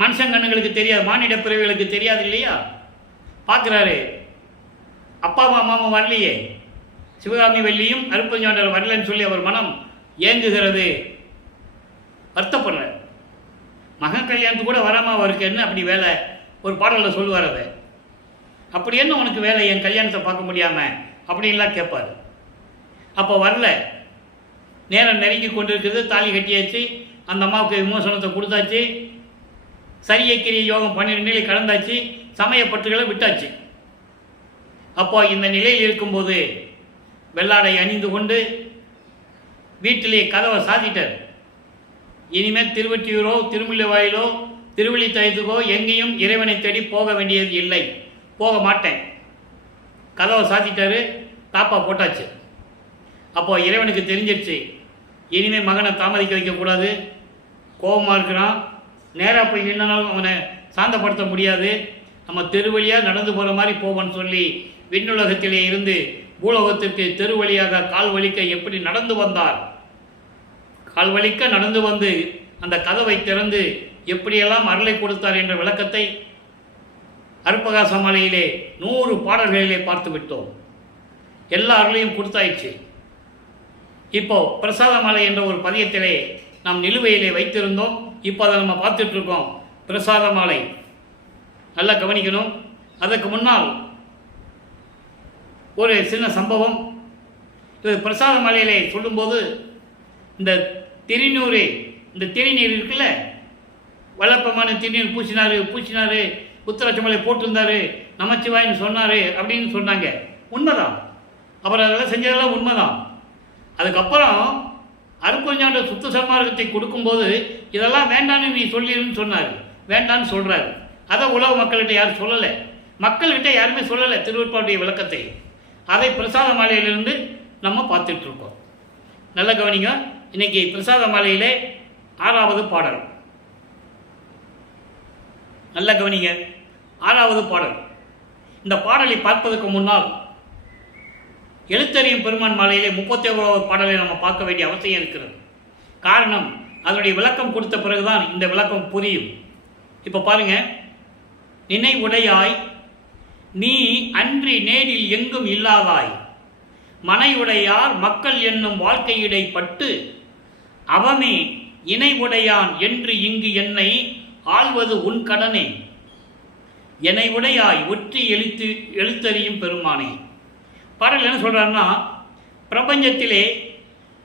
மனுஷன் கண்ணுகளுக்கு தெரியாது, மானிட பிறவிகளுக்கு தெரியாது இல்லையா? பார்க்குறாரு, அப்பா அம்மாவும் வரலையே, சிவகாமி வெள்ளியும் அருப்பஞ்சாண்டர் வரலன்னு சொல்லி அவர் மனம் ஏங்குகிறது, வருத்தப்படுறார். மகன் கல்யாணத்துக்கு கூட வராமல் அவருக்கு என்ன அப்படி வேலை? ஒரு பாடலில் சொல்லுவார், அதை அப்படி என்ன உனக்கு வேலை என் கல்யாணத்தை பார்க்க முடியாமல் அப்படின்லாம் கேட்பார். அப்போ வரல, நேரம் நெருங்கி கொண்டிருக்கிறது, தாலி கட்டியாச்சு, அந்த அம்மாவுக்கு விமோசனத்தை கொடுத்தாச்சு, சரியக்கிரிய யோகம் 12 நிலை கடந்தாச்சு, சமயப்பட்டுகளை விட்டாச்சு. அப்போ இந்த நிலையில் இருக்கும்போது வெள்ளாடை அணிந்து கொண்டு வீட்டிலே கதவை சாத்திட்டார். இனிமேல் திருவொற்றியூரோ திருமுல்லைவாயிலோ திருவள்ளித்தயத்துக்கோ எங்கேயும் இறைவனை தேடி போக வேண்டியது இல்லை, போக மாட்டேன். கதவை சாத்திட்டாரு, தாப்பா போட்டாச்சு. அப்போது இறைவனுக்கு தெரிஞ்சிடுச்சு, இனிமேல் மகனை தாமதிக்க வைக்கக்கூடாது, கோபமாக இருக்கிறான், நேராக போய் நின்னாலும் அவனை சாந்தப்படுத்த முடியாது, நம்ம தெருவழியாக நடந்து போகிற மாதிரி போவோன்னு சொல்லி விண்ணுலகத்திலே இருந்து பூலோகத்திற்கு தெருவழியாக கால் வலிக்க எப்படி நடந்து வந்தார், கால் வலிக்க நடந்து வந்து அந்த கதவை திறந்து எப்படியெல்லாம் அருளை கொடுத்தார் என்ற விளக்கத்தை அருட்பகாச மாலையிலே 100 பாடல்களிலே பார்த்து விட்டோம். எல்லா அருளையும் கொடுத்தாயிடுச்சு. இப்போ பிரசாத மாலை என்ற ஒரு பதியத்திலே நாம் நிலுவையிலே வைத்திருந்தோம். இப்போ அதை நம்ம பார்த்துட்ருக்கோம். பிரசாத மாலை நல்லா கவனிக்கணும். அதற்கு முன்னால் ஒரு சின்ன சம்பவம். இது பிரசாத மாலையிலே சொல்லும்போது இந்த திருநூறு, இந்த திருநீர் இருக்குல்ல, வளப்பமான திருநீர் பூசினார், உத்தரச்சமலை போட்டிருந்தார், நமச்சிவாயின்னு சொன்னார் அப்படின்னு சொன்னாங்க. உண்மைதான், அவர் அதெல்லாம் செஞ்சதெல்லாம் உண்மைதான். அதுக்கப்புறம் அருட்பஞ்சாண்ட சுத்த சன்மார்க்கத்தை கொடுக்கும்போது இதெல்லாம் வேண்டான்னு நீ சொல்லிடுன்னு சொன்னார், வேண்டான்னு சொல்கிறார். அதை உலக மக்கள்கிட்ட யாரும் சொல்லலை, மக்கள்கிட்ட யாருமே சொல்லலை திருவெட்பாவுடைய விளக்கத்தை. அதை பிரசாத மாலையிலிருந்து நம்ம பார்த்துட்ருக்கோம். நல்ல கவனிங்க. இன்னைக்கு பிரசாத மாலையிலே 6வது பாடல். நல்ல கவனிங்க, 6வது பாடல். இந்த பாடலை பார்ப்பதற்கு முன்னால் எழுத்தறியும் பெருமான் மாலையிலே 31வது பாடலை நம்ம பார்க்க வேண்டிய அவசியம் இருக்கிறது. காரணம், அதனுடைய விளக்கம் கொடுத்த பிறகுதான் இந்த விளக்கம் புரியும். இப்போ பாருங்க, நினைவுடையாய் நீ அன்றி நேரில் எங்கும் இல்லாதாய், மனையுடையார் மக்கள் என்னும் வாழ்க்கையிடை பட்டு அவமே இணைவுடையான் என்று இங்கு என்னை ஆள்வது உன் கடனே, இணைவுடையாய் ஒற்றி எழுத்தறியும் பெருமானே. பாடல் என்ன சொல்றாருன்னா, பிரபஞ்சத்திலே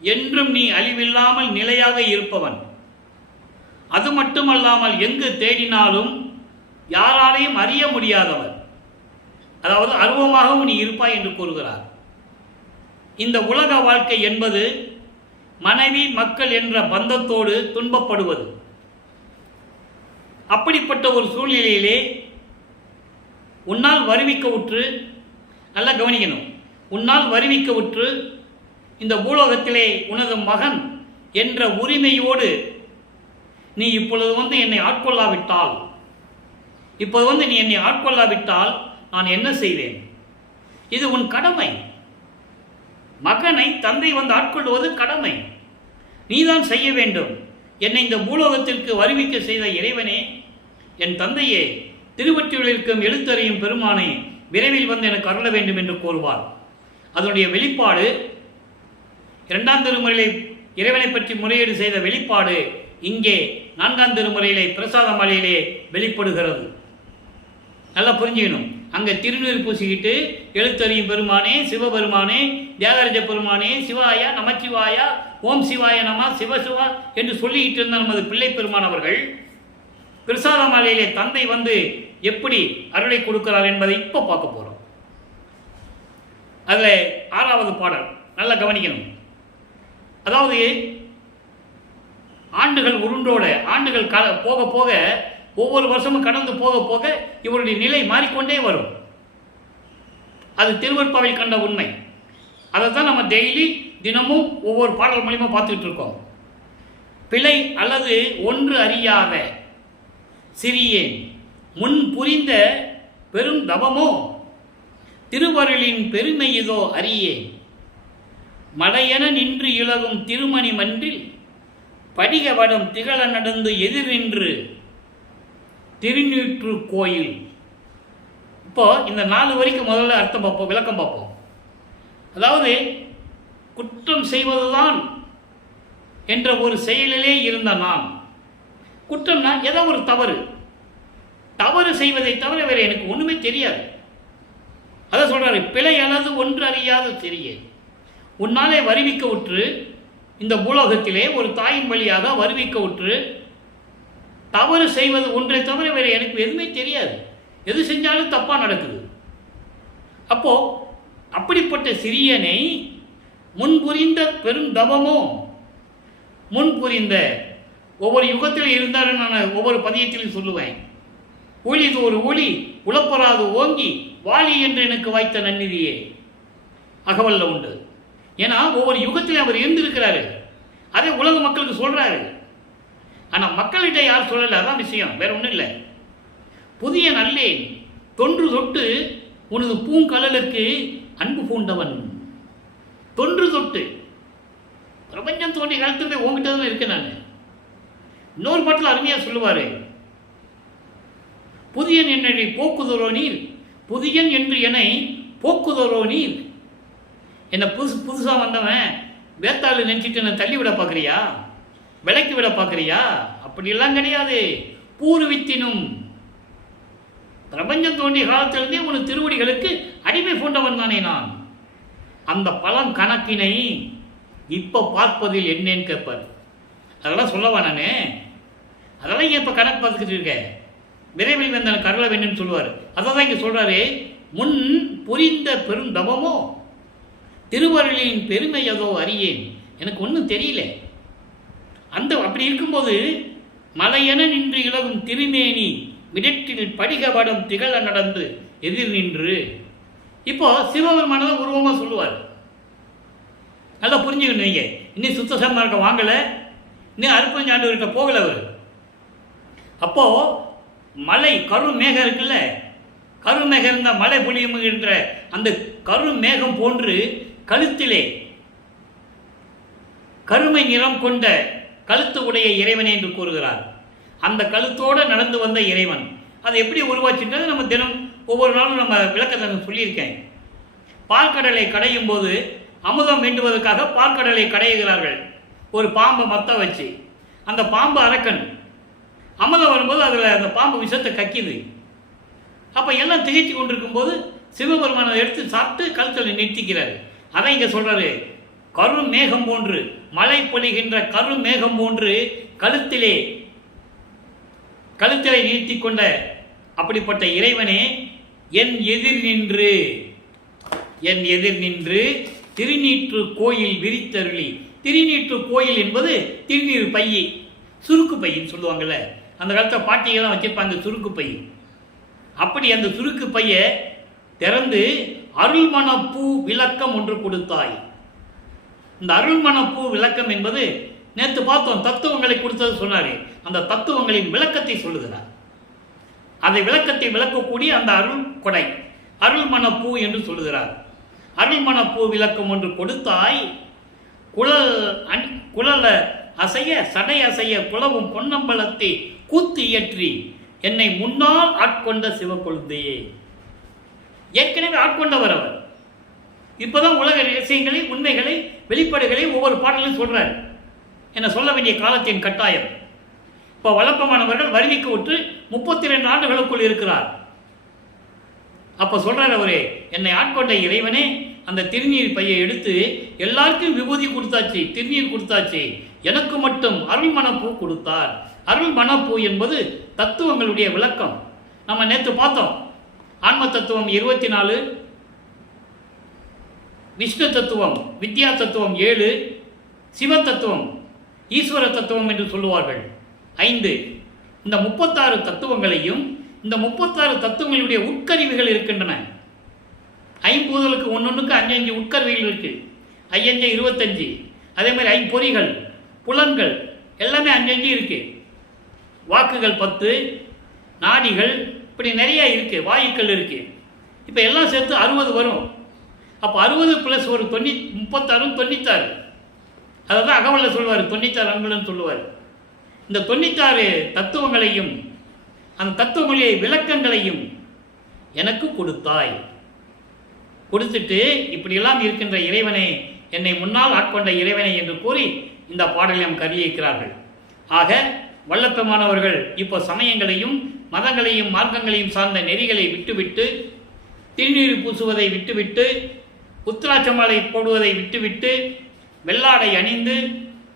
என்றும் நீ அழிவில்லாமல் நிலையாக இருப்பவன், அது மட்டுமல்லாமல் எங்கு தேடினாலும் யாராலையும் அறிய முடியாதவர், அதாவது அருவமாகவும் நீ இருப்பாய் என்று கூறுகிறார். இந்த உலக வாழ்க்கை என்பது மனைவி மக்கள் என்ற பந்தத்தோடு துன்பப்படுவது. அப்படிப்பட்ட ஒரு சூழ்நிலையிலே உன்னால் வருவிக்க உற்று, நல்லா கவனிக்கணும், உன்னால் வருவிக்க உற்று இந்த பூலோகத்திலே உனது மகன் என்ற உரிமையோடு நீ இப்பொழுது என்னை ஆட்கொள்ளாவிட்டால், இப்போது நீ என்னை ஆட்கொள்ளாவிட்டால் நான் என்ன செய்வேன்? இது உன் கடமை. மகனை தந்தை ஆட்கொள்வது கடமை, நீதான் செய்ய வேண்டும். என்னை இந்த பூலோகத்திற்கு வருவிக்க செய்த இறைவனே, என் தந்தையே, திருவொற்றியூரில் இருக்கும் எழுத்தறியும் பெருமானை விரைவில் எனக்கு அருள வேண்டும் என்று கூறுவார். அதனுடைய வெளிப்பாடு 2ஆம் திருமுறையிலே இறைவனை பற்றி முறையீடு செய்த வெளிப்பாடு இங்கே 4ஆம் திருமுறையிலே பிரசாத மாலையிலே வெளிப்படுகிறது. நல்லா புரிஞ்சுக்கணும். அங்கே திருநீர் பூசிக்கிட்டு எழுத்தறியும் பெருமானே, சிவபெருமானே, தியாகராஜ பெருமானே, சிவாயா நமச்சிவாயா, ஓம் சிவாய நம, சிவசிவா என்று சொல்லிக்கிட்டு இருந்த நமது பிள்ளை பெருமான் அவர்கள் பிரசாத மாலையிலே தந்தை வந்து எப்படி அருளை கொடுக்கிறார் என்பதை இப்போ பார்க்க போகிறோம். அதில் 6வது பாடல் நல்லா கவனிக்கணும். அதாவது ஆண்டுகள் உருண்டோட ஆண்டுகள் போக போக ஒவ்வொரு வருஷமும் கடந்து போக போக இவருடைய நிலை மாறிக்கொண்டே வரும். அது திருவருட்பாவில் கண்ட உண்மை. அதை தான் நம்ம டெய்லி தினமும் ஒவ்வொரு பாடல் மூலியமா பார்த்துக்கிட்டு இருக்கோம். பிழை அல்லது ஒன்று அறியாத சிறியேன் முன் புரிந்த பெரும் தவமோ திருவருளின் பெருமை இதோ அறியேன் மலையென நின்று இழகும் திருமணி மன்றில் படிக வடம் திகழ நடந்து எதிர் நின்று திருநீற்று கோயில். இப்போ இந்த 4 வரைக்கும் முதல்ல அர்த்தம் பார்ப்போம், விளக்கம் பார்ப்போம். அதாவது குற்றம் செய்வதுதான் என்ற ஒரு செயலிலே இருந்த நான், குற்றம்னா ஏதோ ஒரு தவறு செய்வதை தவிர வேறு எனக்கு ஒன்றுமே தெரியாது. அதை சொல்றாரு, பிழை அல்லது ஒன்று அறியாத சிறிய உன்னாலே வருவிக்க உற்று, இந்த பூலோகத்திலே ஒரு தாயின் வழியாக வருவிக்க உற்று தவறு செய்வது ஒன்றை தவிர வேறு எனக்கு எதுவுமே தெரியாது, எது செஞ்சாலும் தப்பா நடக்குது. அப்போ அப்படிப்பட்ட சிறியனை முன்புரிந்த பெரும் தவமோ, முன்புரிந்த ஒவ்வொரு யுகத்தில் இருந்தாலும் நான் ஒவ்வொரு பதியத்திலும் சொல்லுவேன், ஊழிது ஒரு ஊழி உளப்பராது ஓங்கி வாலி என்று எனக்கு வாய்த்த நன்னிதியே அகவல்ல உண்டு. ஏன்னா ஒவ்வொரு யுகத்திலும் அவர் இருந்திருக்கிறாரு, அதை உலக மக்களுக்கு சொல்றாரு. ஆனால் மக்கள்கிட்ட யார் சொல்லலை, அதான் விஷயம், வேற ஒன்றும் இல்லை. புதிய நல்லேன் தொன்று தொட்டு உனது பூங்கலலுக்கு அன்பு பூண்டவன். தொன்று தொட்டு பிரபஞ்சம் தோண்டி காலத்துல உங்ககிட்ட தான் இருக்கேன் நான். இன்னொரு பாட்டில் அருமையாக சொல்லுவாரு, புதியன் என்னை போக்குதோரோ நீர், புதியன் என்று என்னை போக்குதோரோ நீர். என்னை புதுசாக வந்தவன் வேத்தாள் நினைச்சிட்டு என்னை தள்ளி விட பார்க்குறியா, விலைக்கு விட பார்க்குறியா? அப்படியெல்லாம் கிடையாது. பூர்வித்தினும் பிரபஞ்சம் தோண்டிய காலத்திலிருந்தே உன் திருவடிகளுக்கு அடிமை பூண்டவன் தானே நான். அந்த பலம் கணக்கினை இப்போ பார்ப்பதில் என்னன்னு கேட்பார். அதெல்லாம் சொல்லவா நானே, அதெல்லாம் ஏன் இப்போ கணக்கு பார்த்துக்கிட்டு இருக்கேன், விரைவில் வந்த கருள வேண்டும்னு சொல்லுவார். அதை தான் இங்கே சொல்கிறாரு, முன் புரிந்த பெரும் தவமோ திருவருளின் பெருமை ஏதோ அறியேன், எனக்கு ஒன்றும் தெரியல. அப்படி இருக்கும்போது மலையென நின்று இழகும் திருமேனி மிடற்றில் படிக வடம் திகழ நடந்து எதிர் நின்று. இப்போ சிவபெருமானதை உருவமாக சொல்லுவார். நல்லா புரிஞ்சுக்கணும். நீங்க இன்னும் சுத்தசமாக இருக்க வாங்கலை, இன்னும் அருப்பஞ்சாண்டவர்கிட்ட போகலை அவர். அப்போ மலை கருமேகம் இருக்குல்ல, கருமேகம் இருந்தால் மழை பொழியுகின்ற அந்த கருமேகம் போன்று கழுத்திலே கருமை நிறம் கொண்ட கழுத்து உடைய இறைவனை என்று கூறுகிறார். அந்த கழுத்தோடு நடந்து வந்த இறைவன் அது எப்படி உருவாச்சுன்றது நம்ம தினம் ஒவ்வொரு நாளும் நம்ம விளக்கத்தை சொல்லியிருக்கேன். பால்கடலை கடையும் போது அமுதம் வேண்டுவதற்காக பால்கடலை கடையுகிறார்கள், ஒரு பாம்பை மத்த வச்சு. அந்த பாம்பு அரக்கன், அமுதம் வரும்போது அதில் அந்த பாம்பு விஷத்தை கக்கிது. அப்போ எல்லாம் திகைச்சு கொண்டிருக்கும் போது சிவபெருமானை எடுத்து சாப்பிட்டு கழுத்தில் நிறுத்திக்கிறார். அதை இங்கே சொல்றாரு, கருமேகம் போன்று மழை பொழிகின்ற கருமேகம் போன்று கழுத்திலே நிறுத்தி கொண்ட அப்படிப்பட்ட இறைவனே என் எதிர் நின்று திருநீற்று கோயில் விரித்தருளி. திருநீற்று கோயில் என்பது திருநீர் பையை, சுருக்கு பையின்னு சொல்லுவாங்கல்ல, அந்த காலத்தில் பாட்டிகள்லாம் வச்சிருப்பாங்க சுருக்கு பை. அப்படி அந்த சுருக்கு பையை திறந்து அருள்மணப்பூ விளக்கம் ஒன்று கொடுத்தாய். இந்த அருள்மணப்பூ விளக்கம் என்பது நேற்று பார்த்தோம், தத்துவங்களை கொடுத்தது சொன்னார். அந்த தத்துவங்களின் விளக்கத்தை சொல்லுகிறார். அதை விளக்கத்தை விளக்கக்கூடிய அந்த அருள் கொடை அருள்மணப்பூ என்று சொல்லுகிறார். அருள்மணப்பூ விளக்கம் ஒன்று கொடுத்தாய். குழல அசைய சடை அசைய குளவும் பொன்னம்பலத்தை கூத்து இயற்றி என்னை முன்னால் ஆட்கொண்ட சிவக்கொழுந்தையே. ஏற்கனவே ஆட்கொண்டவர் அவர். இப்போதான் உலக ரகசியங்களை, உண்மைகளை, வெளிப்பாடுகளை ஒவ்வொரு பாடலையும் சொல்றார். என்ன சொல்ல வேண்டிய காலத்தின் கட்டாயம். இப்போ வளப்பமானவர்கள் வருவிக்கு விட்டு 32 ஆண்டுகளுக்குள் இருக்கிறார். அப்போ சொல்கிறார் அவரே, என்னை ஆட்கொண்ட இறைவனே அந்த திருநீர் பையை எடுத்து எல்லாருக்கும் விபூதி கொடுத்தாச்சு, திருநீர் கொடுத்தாச்சு, எனக்கு மட்டும் அருள் மணப்பூ கொடுத்தார். அருள் மணப்பூ என்பது தத்துவங்களுடைய விளக்கம். நம்ம நேற்று பார்த்தோம். ஆன்ம தத்துவம் 24, விஷ்ணு தத்துவம், வித்யா தத்துவம் 7, சிவ தத்துவம், ஈஸ்வர தத்துவம் என்று சொல்லுவார்கள் 5. இந்த 36 தத்துவங்களையும், இந்த 36 தத்துவங்களுடைய உட்கருவிகள் இருக்கின்றன. ஐம்பூதலுக்கு ஒன்னொன்றுக்கு 5 உட்கருவிகள் இருக்கு. 5 25. அதே மாதிரி ஐம்பொறிகள், புலன்கள் எல்லாமே 5 இருக்கு. வாக்குகள் 10, நாடிகள், இப்படி நிறைய இருக்கு, வாயுக்கள் இருக்கு. இப்போ எல்லாம் சேர்த்து 60 வரும். அப்போ 60 + ஒரு 36 96. அதை தான் அகவல்ல சொல்லுவார், 96 அன்புலன்னு சொல்லுவார். இந்த 96 தத்துவங்களையும் அந்த தத்துவங்களுடைய விளக்கங்களையும் எனக்கு கொடுத்தாய். கொடுத்துட்டு இப்படியெல்லாம் இருக்கின்ற இறைவனை, என்னை முன்னால் ஆட்கொண்ட இறைவனை என்று கூறி இந்த பாடலையும் கருளியிருக்கிறார்கள். ஆக வல்லப்பெருமானவர்கள் இப்போ சமயங்களையும் மதங்களையும் மார்க்கங்களையும் சார்ந்த நெறிகளை விட்டுவிட்டு, திருநீர் பூசுவதை விட்டுவிட்டு, உத்திராட்சமாலை போடுவதை விட்டுவிட்டு, வெள்ளாடை அணிந்து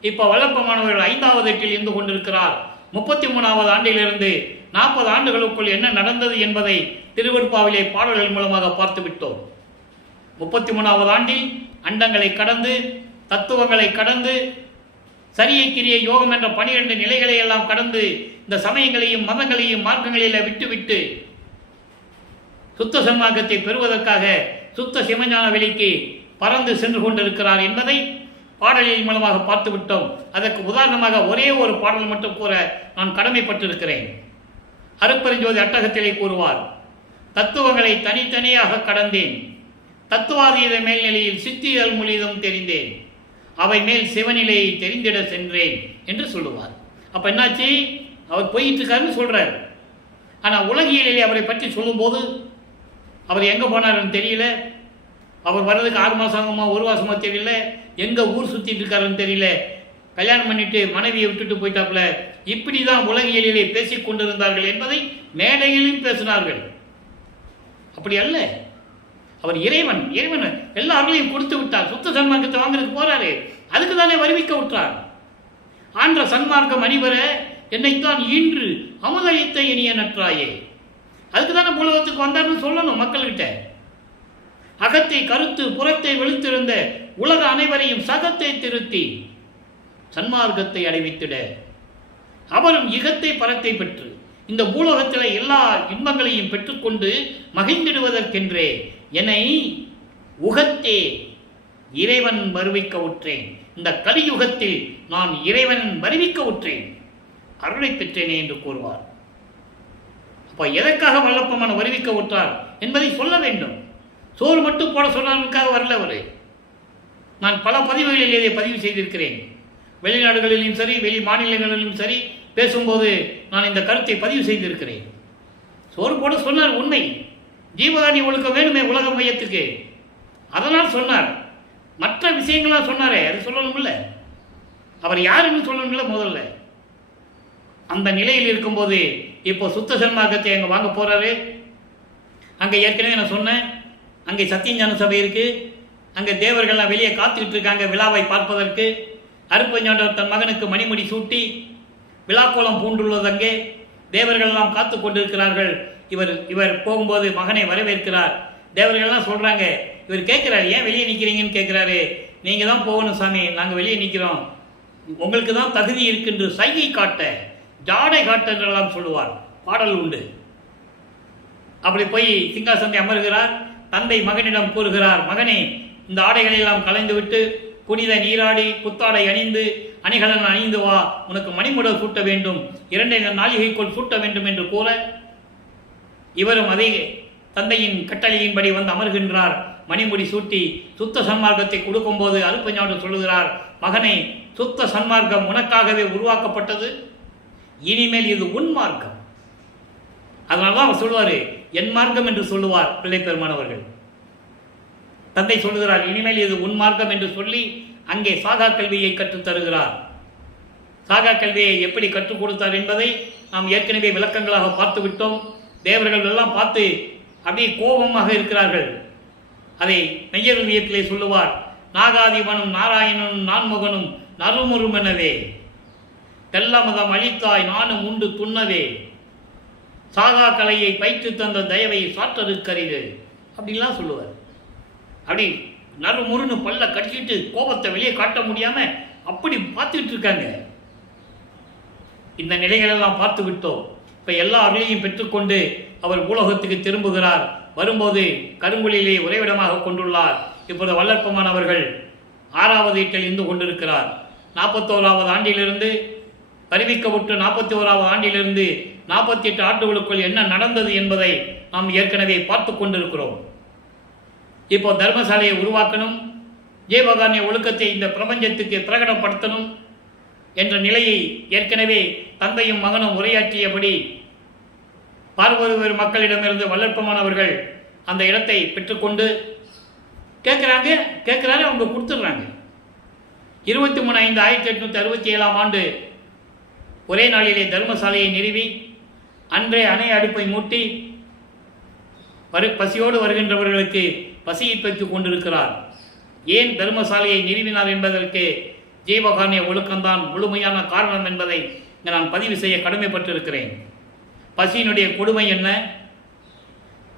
இப்போ வல்லப்பெருமானவர்கள் 5வது எட்டில் இருந்து கொண்டிருக்கிறார். 33வது ஆண்டிலிருந்து 40 ஆண்டுகளுக்குள் என்ன நடந்தது என்பதை திருவருட்பாவிலே பாடல்கள் மூலமாக பார்த்து விட்டோம். 33வது ஆண்டில் அண்டங்களை கடந்து, தத்துவங்களை கடந்து, சரியை கிரியை யோகம் என்ற 12 நிலைகளை எல்லாம் கடந்து, இந்த சமயங்களையும் மதங்களையும் மார்க்கங்களில் விட்டுவிட்டு சுத்த சன்மார்க்கத்தை பெறுவதற்காக சுத்த சிவஞான வெளிக்கு பறந்து சென்று கொண்டிருக்கிறார் என்பதை பாடலின் மூலமாக பார்த்து விட்டோம். அதற்கு உதாரணமாக ஒரே ஒரு பாடல் மட்டும் கூற நான் கடமைப்பட்டிருக்கிறேன். அருட்பெருஞ்சோதி அட்டகத்திலே கூறுவார், தத்துவங்களை தனித்தனியாக கடந்தேன், தத்துவாதீத மேல்நிலையில் சித்தியல் முழிதும் தெரிந்தேன், அவை மேல் சிவநிலையை தெரிந்திட சென்றேன் என்று சொல்லுவார். அப்போ என்னாச்சு? அவர் போயிட்டு இருக்காருன்னு சொல்கிறார். ஆனால் உலகியலிலே அவரை பற்றி சொல்லும்போது அவர் எங்கே போனாருன்னு தெரியல. அவர் வர்றதுக்கு 6 மாதம் ஆகுமா, 1 மாதமாக தெரியல. எங்கே ஊர் சுற்றிட்டு இருக்காருன்னு தெரியல. கல்யாணம் பண்ணிட்டு மனைவியை விட்டுட்டு போயிட்டாப்புல. இப்படி தான் உலகியலிலே பேசி கொண்டிருந்தார்கள் என்பதை மேடையிலும் பேசினார்கள். அப்படி அல்ல. அவர் இறைவன், இறைவன் எல்லா அருளையும் கொடுத்து விட்டார். சுத்த சன்மார்க்கத்தை வாங்குறதுக்கு போறாரு. அதுக்கு தானே வருவிக்க விட்டார். ஆன்ற சன்மார்க்கம் அணிவர என்னைத்தான் ஈன்று அமுதளித்த இனிய நற்றாயே. அதுக்கு தானே உலகத்துக்கு வந்தார்னு சொல்லணும் மக்கள்கிட்ட. அகத்தை கருத்து புறத்தை வெளுத்திருந்த உலக அனைவரையும் சகத்தை திருத்தி சன்மார்க்கத்தை அடைவித்திட அவரும் இகத்தை பரத்தை பெற்று இந்த பூலோகத்தில் எல்லா இன்பங்களையும் பெற்றுக்கொண்டு மகிழ்ந்திடுவதற்கென்றே என்னை உகத்தே இறைவன் வருவிக்க உற்றேன். இந்த கலியுகத்தில் நான் இறைவன் வருவிக்க உற்றேன், அருளை பெற்றேனே என்று கூறுவார். அப்போ எதற்காக வல்லப்பமான வருவிக்க உற்றார் என்பதை சொல்ல வேண்டும். சோறு மட்டும் போட சொன்னதற்காக வரல அவர். நான் பல பதிவுகளில் இதை பதிவு செய்திருக்கிறேன். வெளிநாடுகளிலும் சரி, வெளி மாநிலங்களிலும் சரி பேசும்போது நான் இந்த கருத்தை பதிவு செய்திருக்கிறேன். சோறு போட சொன்னார், உண்மை. ஜீவகாணி ஒழுக்கம் வேணுமே உலக மையத்துக்கு, அதனால் சொன்னார். மற்ற விஷயங்களாக சொன்னாரே, அது சொல்லணும்ல. அவர் யாருன்னு சொல்லணும்ல. முதல்ல அந்த நிலையில் இருக்கும்போது இப்போ சுத்த சன்மார்க்கத்தை அங்கே வாங்க போகிறாரு. அங்கே ஏற்கனவே நான் சொன்னேன், அங்கே சத்தியஞான சபை இருக்குது. அங்கே தேவர்கள்லாம் வெளியே காத்துக்கிட்டு இருக்காங்க விழாவை பார்ப்பதற்கு. அருட்பெருஞ்சாண்டவர் தன் மகனுக்கு மணிமுடி சூட்டி விழாக்கோலம் பூண்டுள்ளது. அங்கே தேவர்கள்லாம் காத்து கொண்டிருக்கிறார்கள். இவர் போகும்போது மகனை வரவேற்கிறார். தேவர்கள்லாம் சொல்கிறாங்க, இவர் கேட்குறாரு, ஏன் வெளியே நிற்கிறீங்கன்னு கேட்குறாரு. நீங்கள் தான் போகணும் சாமி, நாங்கள் வெளியே நிற்கிறோம், உங்களுக்கு தான் தகுதி இருக்குன்று சைகை காட்ட, ஜாடை காட்ட என்றெல்லாம் சொல்லுவார். பாடல் உண்டு. அப்படி போய் சிங்காசனத்தை அமர்கிறார். தந்தை மகனிடம் கூறுகிறார், மகனே, இந்த ஆடைகளை எல்லாம் கலைந்துவிட்டு புனித நீராடி புத்தாடை அணிந்து அணிகலன் அணிந்து வா, உனக்கு மணிமுடல் சூட்ட வேண்டும், 2 நாளிகைக்குள் சூட்ட வேண்டும் என்று கூற இவரும் அதே தந்தையின் கட்டளையின்படி வந்து அமர்கின்றார். மணிமுடி சூட்டி சுத்த சன்மார்க்கத்தை கொடுக்கும்போது அருட்பெருஞ்சாண்டவர் சொல்லுகிறார், மகனே, சுத்த சன்மார்க்கம் உனக்காகவே உருவாக்கப்பட்டது, இனிமேல் இது உன் மார்க்கம். அதனால தான் அவர் சொல்லுவார், என் மார்க்கம் என்று சொல்லுவார் பிள்ளை பெருமானவர்கள். தந்தை சொல்லுகிறார், இனிமேல் இது உன் மார்க்கம் என்று சொல்லி அங்கே சாகா கல்வியை கற்றுத் தருகிறார். சாகா கல்வியை எப்படி கற்றுக் கொடுத்தார் என்பதை நாம் ஏற்கனவே விளக்கங்களாக பார்த்து விட்டோம். தேவர்கள் எல்லாம் பார்த்து அப்படியே கோபமாக இருக்கிறார்கள். அதை மெய்யருவியத்திலே சொல்லுவார், நாகாதிபனும் நாராயணனும் நான்முகனும் நறுமுறுமெனவே, தெல்லமதம் அளித்தாய் நானும் உண்டு துண்ணவே, சாகா கலையை பயிற்று தந்த தயவை சாற்றதுக்கரிது அப்படின்லாம் சொல்லுவார். அப்படி நறுமுறுன்னு பல்ல கட்டிட்டு கோபத்தை வெளியே காட்ட முடியாம அப்படி பார்த்துக்கிட்டு இருக்காங்க. இந்த நிலைகளெல்லாம் பார்த்து விட்டோம். இப்போ எல்லா அருளையும் பெற்றுக்கொண்டு அவர் உலகத்துக்கு திரும்புகிறார். வரும்போது கருங்குழியிலே உறைவிடமாக கொண்டுள்ளார். இப்போது வல்லற்பமான் அவர்கள் 6வது வீட்டில் இருந்து கொண்டிருக்கிறார். 41வது ஆண்டிலிருந்து அறிவிக்கப்பட்டு 41வது ஆண்டிலிருந்து 48 ஆண்டுகளுக்குள் என்ன நடந்தது என்பதை நாம் ஏற்கனவே பார்த்து கொண்டிருக்கிறோம். இப்போ தர்மசாலையை உருவாக்கணும், ஜீவகாருண்ய ஒழுக்கத்தை இந்த பிரபஞ்சத்துக்கு பிரகடனப்படுத்தணும் என்ற நிலையை ஏற்கனவே தந்தையும் மகனும் உரையாற்றியபடி பார்வதி மக்களிடமிருந்து வல்லற்பமான் அவர்கள் அந்த இடத்தை பெற்றுக்கொண்டு கேட்குறாரு, அவங்க கொடுத்துடுறாங்க. 23/5/1867 ஆண்டு ஒரே நாளிலே தர்மசாலையை நிறுவி அன்றே அணை அடுப்பை மூட்டி பசியோடு வருகின்றவர்களுக்கு பசியை பெற்றுக் கொண்டிருக்கிறார். ஏன் தர்மசாலையை நிறுவினார் என்பதற்கு ஜீவகாருண்ய ஒழுக்கம்தான் முழுமையான காரணம் என்பதை நான் பதிவு செய்ய கடமைப்பட்டிருக்கிறேன். பசியினுடைய கொடுமை என்ன,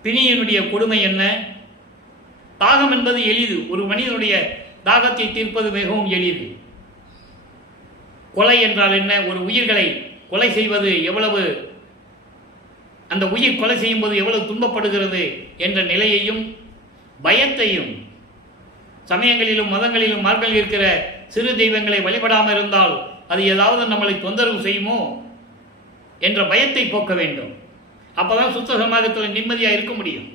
பிணியினுடைய கொடுமை என்ன? தாகம் என்பது எளிது, ஒரு மனிதனுடைய தாகத்தை தீர்ப்பது மிகவும் எளிது. கொலை என்றால் என்ன? ஒரு உயிர்களை கொலை செய்வது எவ்வளவு, அந்த உயிர் கொலை செய்யும் போது எவ்வளவு துன்பப்படுகிறது என்ற நிலையையும் பயத்தையும், சமயங்களிலும் மதங்களிலும் மார்களில் இருக்கிற சிறு தெய்வங்களை வழிபடாமல் இருந்தால் அது ஏதாவது நம்மளை தொந்தரவு செய்யுமோ என்ற பயத்தை போக்க வேண்டும். அப்போதான் சுத்த சமாஜத்தில் நிம்மதியாக இருக்க முடியும்.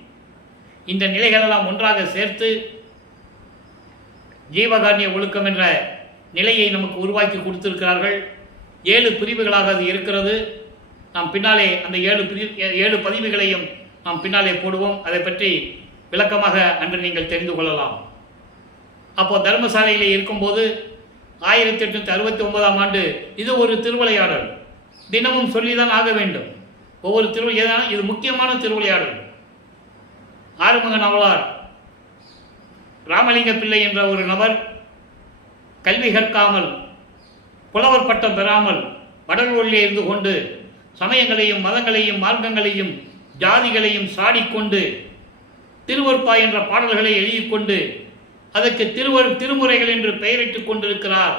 இந்த நிலைகளெல்லாம் ஒன்றாக சேர்த்து ஜீவகாருண்ய ஒழுக்கம் என்ற நிலையை நமக்கு உருவாக்கி கொடுத்திருக்கிறார்கள். 7 பிரிவுகளாக அது இருக்கிறது. நாம் பின்னாலே அந்த 7 பதிவுகளையும் நாம் பின்னாலே போடுவோம். அதை பற்றி விளக்கமாக அன்று நீங்கள் தெரிந்து கொள்ளலாம். அப்போ தர்மசாலையிலே இருக்கும்போது 1869 ஆண்டு இது ஒரு திருவிளையாடல். தினமும் சொல்லிதான் ஆக வேண்டும். ஒவ்வொரு இது முக்கியமான திருவிளையாடல். ஆறுமுக நாவலார் ராமலிங்க பிள்ளை என்ற ஒரு நபர் கல்வி கற்காமல், புலவர் பட்டம் பெறாமல் வடலூரிலே இருந்து கொண்டு சமயங்களையும் மதங்களையும் மார்க்கங்களையும் ஜாதிகளையும் சாடிக்கொண்டு திருவருப்பா என்ற பாடல்களை எழுதிக்கொண்டு அதற்கு திருமுறைகள் என்று பெயரிட்டுக் கொண்டிருக்கிறார்.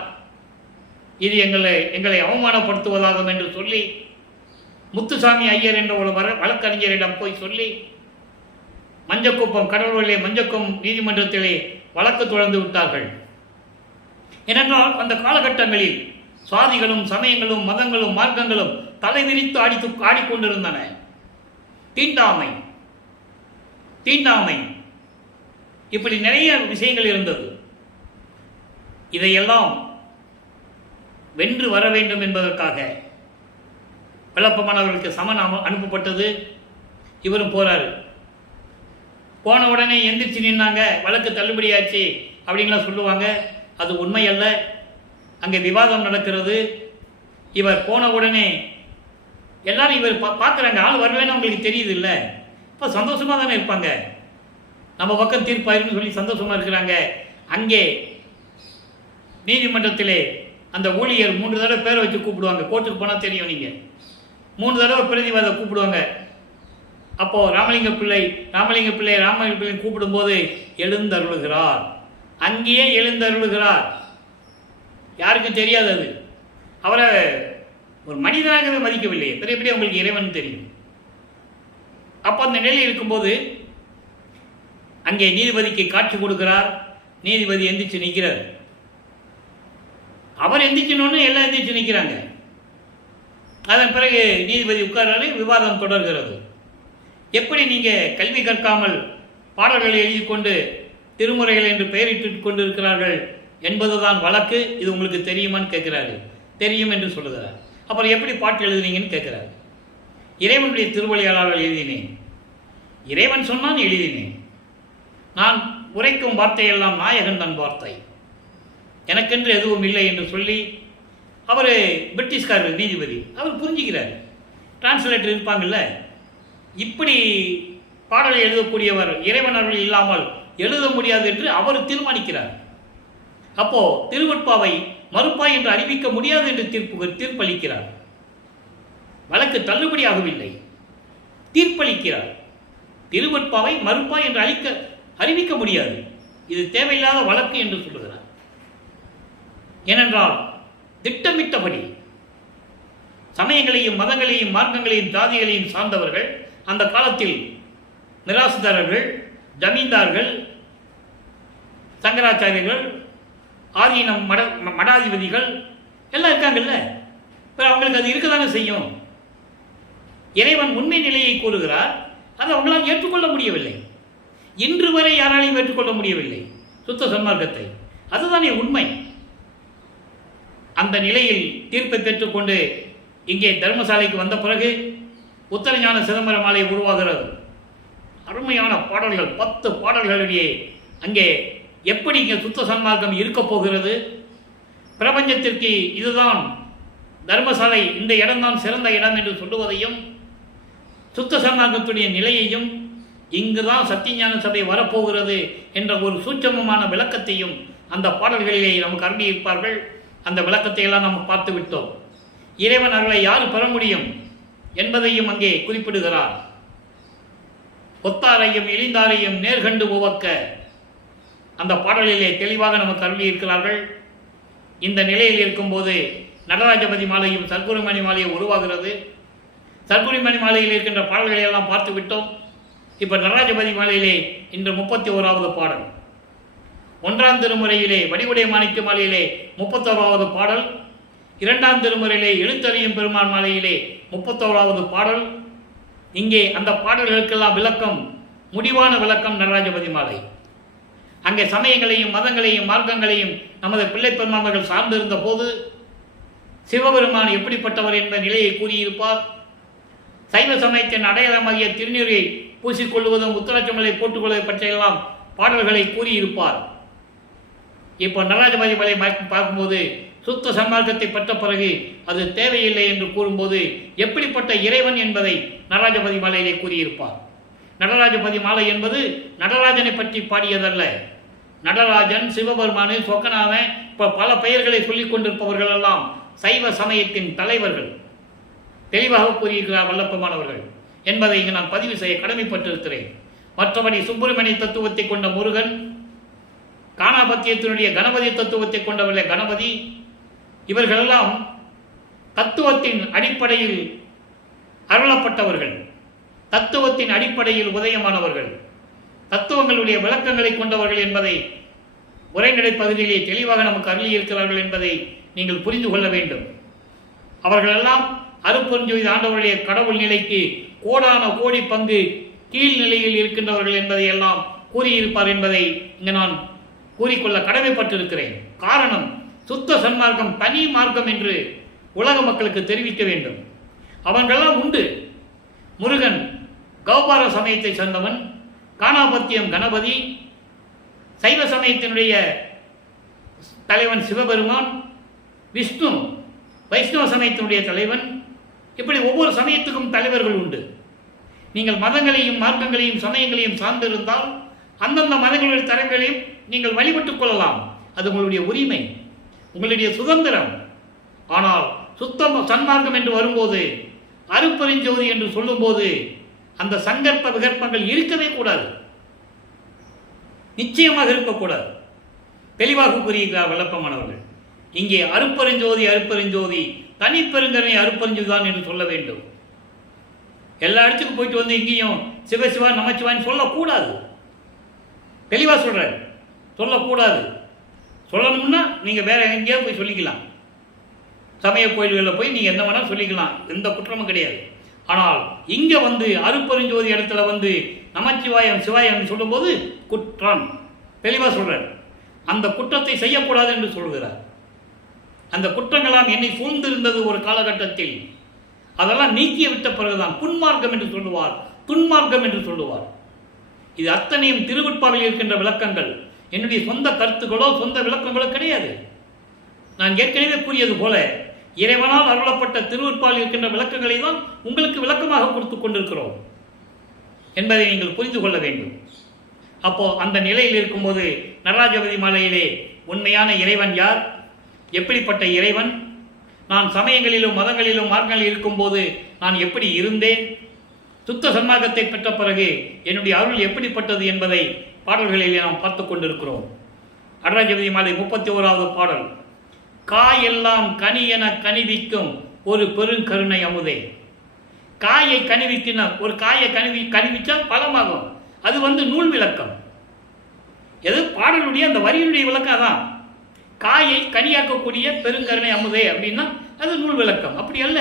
இது எங்களை அவமானப்படுத்துவதாகும் என்று சொல்லி முத்துசாமி ஐயர் என்ற ஒரு வழக்கறிஞரிடம் போய் சொல்லி மஞ்சக்குப்பம் கடலூரிலே மஞ்சக்கும் நீதிமன்றத்திலே வழக்கு தொடர்ந்து விட்டார்கள். ஏனென்றால் அந்த காலகட்டங்களில் சாதிகளும் சமயங்களும் மதங்களும் மார்க்கங்களும் தலைவிரித்து ஆடிக்கொண்டிருந்தன. தீண்டாமை இப்படி நிறைய விஷயங்கள் இருந்தது. இதையெல்லாம் வென்று வர வேண்டும் என்பதற்காக வல்லற்பமானவர்களுக்கு சமன் அனுப்பப்பட்டது. இவரும் போறாரு. போன உடனே எந்திரிச்சு நின்னாங்க, வழக்கு தள்ளுபடியாச்சு அப்படின்லாம் சொல்லுவாங்க. அது உண்மை அல்ல. அங்கே விவாதம் நடக்கிறது. இவர் போன உடனே எல்லாரும் இவர் பார்க்குறாங்க. ஆள் வரலன்னு அவங்களுக்கு தெரியுது இல்லை. இப்போ சந்தோஷமாக தானே இருப்பாங்க. நம்ம பக்கம் தீர்ப்பாயிருன்னு சொல்லி சந்தோஷமாக இருக்கிறாங்க. அங்கே நீதிமன்றத்திலே அந்த ஊழியர் 3 தடவை பேரை வச்சு கூப்பிடுவாங்க. கோர்ட்டுக்கு போனால் தெரியும், நீங்கள் 3 தடவை பிரதிவாத கூப்பிடுவாங்க. அப்போது ராமலிங்க பிள்ளை கூப்பிடும்போது எழுந்தருளுகிறார். அங்கேயே எழுந்தருளுகிறார். யாருக்கும் தெரியாது. அது அவரை ஒரு மனிதனாகவே மதிக்கவில்லையே, எப்படி உங்களுக்கு இறைவன் தெரியும். அப்போ அந்த நிலையில் இருக்கும்போது அங்கே நீதிபதிக்கு காட்சி கொடுக்கிறார். நீதிபதி எந்திரிச்சு நிற்கிறார். அவர் எந்திரிக்கணும்னு எல்லாம் எந்திரிச்சு நிற்கிறாங்க. அதன் பிறகு நீதிபதி உட்கார்றாரு. விவாதம் தொடர்கிறது. எப்படி நீங்கள் கல்வி கற்காமல் பாடல்களை எழுதி கொண்டு திருமுறைகள் என்று பெயரிட்டு கொண்டிருக்கிறார்கள் என்பதுதான் வழக்கு. இது உங்களுக்கு தெரியுமான்னு கேட்குறாரு. தெரியும் என்று சொல்லுகிறார். அப்புறம் எப்படி பாட்டு எழுதுனீங்கன்னு கேட்குறாரு. இறைவனுடைய திருவிளையாடல்கள் எழுதினேன். இறைவன் சொன்னான், எழுதினேன். நான் உரைக்கும் வார்த்தையெல்லாம் நாயகன் தன் வார்த்தை, எனக்கென்று எதுவும் இல்லை என்று சொல்லி அவர் பிரிட்டிஷ்காரர் நீதிபதி. அவர் புரிஞ்சுக்கிறார். டிரான்ஸ்லேட்டர் இருப்பாங்கள்ல. இப்படி பாடலை எழுதக்கூடியவர் இறைவன் அருள் இல்லாமல் எழுத முடியாது என்று அவர் தீர்மானிக்கிறார். அப்போ திருவெட்பாவை மறுப்பாய் என்று அறிவிக்க முடியாது என்று தீர்ப்பளிக்கிறார். வழக்கு தள்ளுபடியாகவில்லை, தீர்ப்பளிக்கிறார். திருவெட்பாவை மறுப்பாய் என்று அறிவிக்க முடியாது, இது தேவையில்லாத வழக்கு என்று சொல்லுகிறார். ஏனென்றால் திட்டமிட்டபடி சமயங்களையும் மதங்களையும் மார்க்கங்களையும் ஜாதிகளையும் சார்ந்தவர்கள் அந்த காலத்தில் மிராசுதாரர்கள், ஜமீன்தார்கள், சங்கராச்சாரியர்கள், ஆதீனம் மடாதிபதிகள் எல்லாம் இருக்காங்கல்ல. இப்போ அவங்களுக்கு அது இருக்கதானே செய்யும். இறைவன் உண்மை நிலையை கூறுகிறார், அதை அவங்களால் ஏற்றுக்கொள்ள முடியவில்லை. இன்று வரை யாராலையும் ஏற்றுக்கொள்ள முடியவில்லை சுத்த சன்மார்க்கத்தை. அதுதானே உண்மை. அந்த நிலையில் தீர்ப்பை பெற்றுக்கொண்டு இங்கே தர்மசாலைக்கு வந்த பிறகு உத்தரஞான சிதம்பர மாலை உருவாகிறது. அருமையான பாடல்கள், 10 பாடல்களிடையே அங்கே எப்படி இங்கே சுத்த சன்மார்க்கம் இருக்க போகிறது, பிரபஞ்சத்திற்கு இதுதான் தர்மசாலை, இந்த இடம்தான் சிறந்த இடம் என்று சொல்லுவதையும், சுத்த சன்மார்க்கத்துடைய நிலையையும், இங்குதான் சத்தியஞான சபை வரப்போகிறது என்ற ஒரு சூட்சமமான விளக்கத்தையும் அந்த பாடல்களிலே நமக்கு அருளியிருப்பார்கள். அந்த விளக்கத்தை எல்லாம் நாம் பார்த்து விட்டோம். இறைவன் அருளை யார் பெற முடியும் என்பதையும் அங்கே குறிப்பிடுகிறார். ஒத்தாரையும் இழிந்தாரையும் நேர்கண்டு உவக்க அந்த பாடலிலே தெளிவாக நமக்கு அருளியிருக்கிறார்கள். இந்த நிலையில் இருக்கும்போது நடராஜபதி மாலையும் சர்க்குருமணி மாலையும் உருவாகிறது. சர்க்குருமணி மாலையில் இருக்கின்ற பாடல்களை எல்லாம் பார்த்து விட்டோம். இப்போ நடராஜபதி மாலையிலே இன்று 31வது பாடல். 1ஆம் திருமுறையிலே வடிவுடை மாணிக்க மாலையிலே 31வது பாடல். 2ஆம் திருமுறையிலே எழுத்தறியும் பெருமான் மாலையிலே 31வது பாடல். இங்கே அந்த பாடல்களுக்கெல்லாம் விளக்கம், முடிவான விளக்கம் நடராஜபதி மாலை. அங்கே சமயங்களையும் மதங்களையும் மார்க்கங்களையும் நமது பிள்ளை பெருமான்கள் சார்ந்திருந்த போது சிவபெருமான் எப்படிப்பட்டவர் என்ற நிலையை கூறியிருப்பார். சைவ சமயத்தின் அடையாளமாகிய திருநீரை பூசிக்கொள்வதும் உத்தராட்சமலை போட்டுக்கொள்வதை பற்றியெல்லாம் பாடல்களை கூறியிருப்பார். இப்போ நடராஜபதி மலை பார்க்கும்போது சுத்த சன்மார்க்கத்தை பெற்ற பிறகு அது தேவையில்லை என்று கூறும்போது எப்படிப்பட்ட இறைவன் என்பதை நடராஜபதி மாலையிலே கூறியிருப்பார். நடராஜபதி மாலை என்பது நடராஜனை பற்றி பாடியதல்ல. நடராஜன், சிவபெருமானு, சொக்கநாதன், இப்போ பல பெயர்களை சொல்லிக் கொண்டிருப்பவர்கள் எல்லாம் சைவ சமயத்தின் தலைவர்கள். தெளிவாக கூறியிருக்கிறார் வல்லப்பமானவர்கள் என்பதை இங்கு நான் பதிவு செய்ய கடமைப்பட்டிருக்கிறேன். மற்றபடி சுப்பிரமணிய தத்துவத்தை கொண்ட முருகன், காணாபத்தியத்தினுடைய கணபதி தத்துவத்தை கொண்டவர்களே கணபதி, இவர்களெல்லாம் தத்துவத்தின் அடிப்படையில் அருளப்பட்டவர்கள், தத்துவத்தின் அடிப்படையில் உதயமானவர்கள், தத்துவங்களுடைய விளக்கங்களை கொண்டவர்கள் என்பதை உரைநடை பகுதியிலே தெளிவாக நமக்கு அருளியிருக்கிறார்கள் என்பதை நீங்கள் புரிந்து கொள்ள வேண்டும். அவர்களெல்லாம் அருட்பெருஞ்சோதி ஆண்டவருடைய கடவுள் நிலைக்கு கோடான கோடி பங்கு கீழ்நிலையில் இருக்கின்றவர்கள் என்பதை எல்லாம் கூறியிருப்பார் என்பதை இங்கு நான் கூறிக்கொள்ள கடமைப்பட்டிருக்கிறேன். காரணம், சுத்த சன்மார்க்கம் தனி மார்க்கம் என்று உலக மக்களுக்கு தெரிவிக்க வேண்டும். அவங்களெல்லாம் உண்டு. முருகன் கௌபார சமயத்தை சேர்ந்தவன், காணாபத்தியம் கணபதி, சைவ சமயத்தினுடைய தலைவன் சிவபெருமான், விஷ்ணு வைஷ்ணவ சமயத்தினுடைய தலைவன், இப்படி ஒவ்வொரு சமயத்துக்கும் தலைவர்கள் உண்டு. நீங்கள் மதங்களையும் மார்க்கங்களையும் சமயங்களையும் சார்ந்திருந்தால் அந்தந்த மதங்களுடைய தலைவர்களையும் நீங்கள் வழிபட்டுக் கொள்ளலாம். அது உங்களுடைய உரிமை, உங்களுடைய சுதந்திரம். ஆனால் சுத்தம் சன்மார்க்கம் என்று வரும்போது, அருட்பெருஞ்சோதி என்று சொல்லும்போது அந்த சங்கற்ப விகற்பங்கள் இருக்கவே கூடாது, நிச்சயமாக இருக்கக்கூடாது. தெளிவாக கூறியிருக்கிறார் வல்லப்பமானவர்கள். இங்கே அருட்பெருஞ்சோதி அருட்பெருஞ்சோதி தனிப்பெருங்கருணை அருட்பெருஞ்சோதி தான் என்று சொல்ல வேண்டும். எல்லா இடத்துக்கும் போயிட்டு வந்து இங்கேயும் சிவசிவா நமச்சிவான்னு சொல்லக்கூடாது. தெளிவாக சொல்கிறார், சொல்லக்கூடாது. சொல்லணும்னா நீங்கள் வேற எங்கேயோ போய் சொல்லிக்கலாம், சமய கோயில்களில் போய் நீங்கள் என்ன வேணாலும் சொல்லிக்கலாம், எந்த குற்றமும் கிடையாது. ஆனால் இங்கே வந்து அருட்பெருஞ்சோதி இடத்துல வந்து நமச்சிவாயம் சிவாயம் சொல்லும்போது குற்றம். தெளிவாக சொல்கிறார், அந்த குற்றத்தை செய்யக்கூடாது என்று சொல்கிறார். அந்த குற்றங்களாம் என்னை சூழ்ந்திருந்தது ஒரு காலகட்டத்தில், அதெல்லாம் நீக்கிய விட்ட பிறகுதான் புன்மார்க்கம் என்று சொல்லுவார், துன்மார்க்கம் என்று சொல்லுவார். இது அத்தனையும் திருவெட்பாவில் இருக்கின்ற விளக்கங்கள், என்னுடைய சொந்த கருத்துக்களோ சொந்த விளக்கங்களோ கிடையாது. நான் ஏற்கனவே கூறியது போல இறைவனால் அருளப்பட்ட திருவெட்பாவில் இருக்கின்ற விளக்கங்களை தான் உங்களுக்கு விளக்கமாக கொடுத்து கொண்டிருக்கிறோம். என்பதை நீங்கள் புரிந்து கொள்ள வேண்டும். அப்போது அந்த நிலையில் இருக்கும்போது நடராஜபதி மாலையிலே உண்மையான இறைவன் யார், எப்படிப்பட்ட இறைவன், நான் சமயங்களிலும் மதங்களிலும் மார்க்கங்களில் இருக்கும்போது நான் எப்படி இருந்தேன், சுத்த சன்மார்க்கத்தை பெற்ற பிறகு என்னுடைய அருள் எப்படிப்பட்டது என்பதை பாடல்களிலே நாம் பார்த்து கொண்டிருக்கிறோம். நடராஜபதி மாலை 31வது பாடல். காயெல்லாம் கனி என கனிவிக்கும் ஒரு பெருங்கருணை அமுதே. காயை கனிவிக்கின, ஒரு காயை கனிவிச்சால் பழமாகும். அது நூல் விளக்கம். எது பாடலுடைய அந்த வரியினுடைய விளக்கம் தான். காயை கனியாக்கக்கூடிய பெருங்கருணை அமுதே அப்படின்னா அது நூல் விளக்கம். அப்படி அல்ல.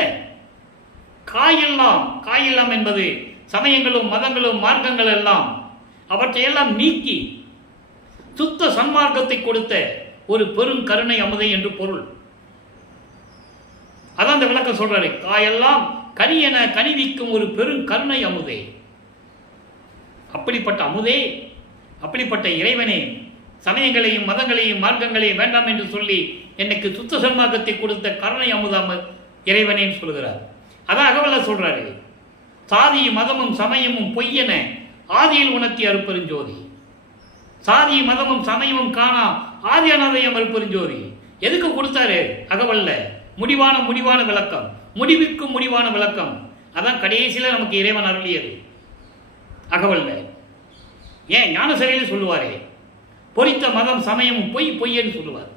காயெல்லாம் என்பது சமயங்களும் மதங்களும் மார்க்கங்கள் எல்லாம் அவற்றையெல்லாம் நீக்கி சுத்த சன்மார்க்கத்தை கொடுத்த ஒரு பெரும் கருணை அமுதை என்று பொருள். அதான் அந்த விளக்கம் சொல்றாரு. காயெல்லாம் கனி என கனிவிக்கும் ஒரு பெரும் கருணை அமுதே. அப்படிப்பட்ட அமுதே, அப்படிப்பட்ட இறைவனே, சமயங்களையும் மதங்களையும் மார்க்கங்களையும் வேண்டாம் என்று சொல்லி எனக்கு சுத்த சன்மார்க்கத்தை கொடுத்த கருணை அமுதாம இறைவனேன்னு சொல்கிறார். அதான் அகவல்ல சொல்றாரு. சாதி மதமும் சமயமும் பொய்யென ஆதியில் உணர்த்தி அருப்பெருஞ்சோதி. சாதி மதமும் சமயமும் காணா ஆதி அனாதையம் அருப்பெருஞ்சோதி. எதுக்கு கொடுத்தாரு அகவல்ல? முடிவான விளக்கம், முடிவுக்கும் முடிவான விளக்கம். அதான் கடைசியில் நமக்கு இறைவன் அருளியது அகவல்ல. ஏன் ஞானசரையில் சொல்லுவாரே, பொறித்த மதம் சமயம் பொய்யன்னு சொல்லுவார்.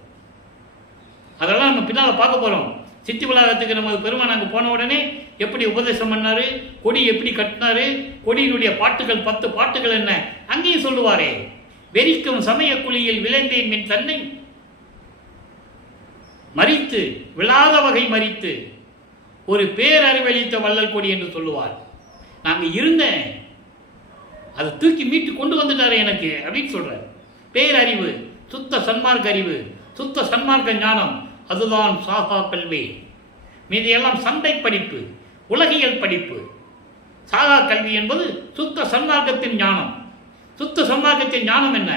அதெல்லாம் நம்ம பின்னால் பார்க்க போகிறோம். சித்தி வளாகத்துக்கு நமது பெருமான் அங்கே போன உடனே எப்படி உபதேசம் பண்ணாரு, கொடி எப்படி கட்டினாரு, கொடியினுடைய பாட்டுகள் 10 பாட்டுகள் என்ன அங்கேயும் சொல்லுவாரே. வெறிக்கும் சமய குழியில் விளைந்தேன் என் தன்னை மறித்து விழாத வகை மறித்து ஒரு பேரறிவளித்த வள்ளல் கொடி என்று சொல்லுவார். நாங்கள் இருந்தேன், அதை தூக்கி மீட்டு கொண்டு வந்துட்டாரு எனக்கு அப்படின்னு சொல்றார். பேரறிவு, சுத்த சன்மார்க்க அறிவு, சுத்த சன்மார்க்க ஞானம், அதுதான் சாகா கல்வி. மீதியெல்லாம் சண்டை படிப்பு, உலகியல் படிப்பு. சாகா கல்வி என்பது சுத்த சன்மார்க்கத்தின் ஞானம். சுத்த சன்மார்க்கத்தின் ஞானம் என்ன?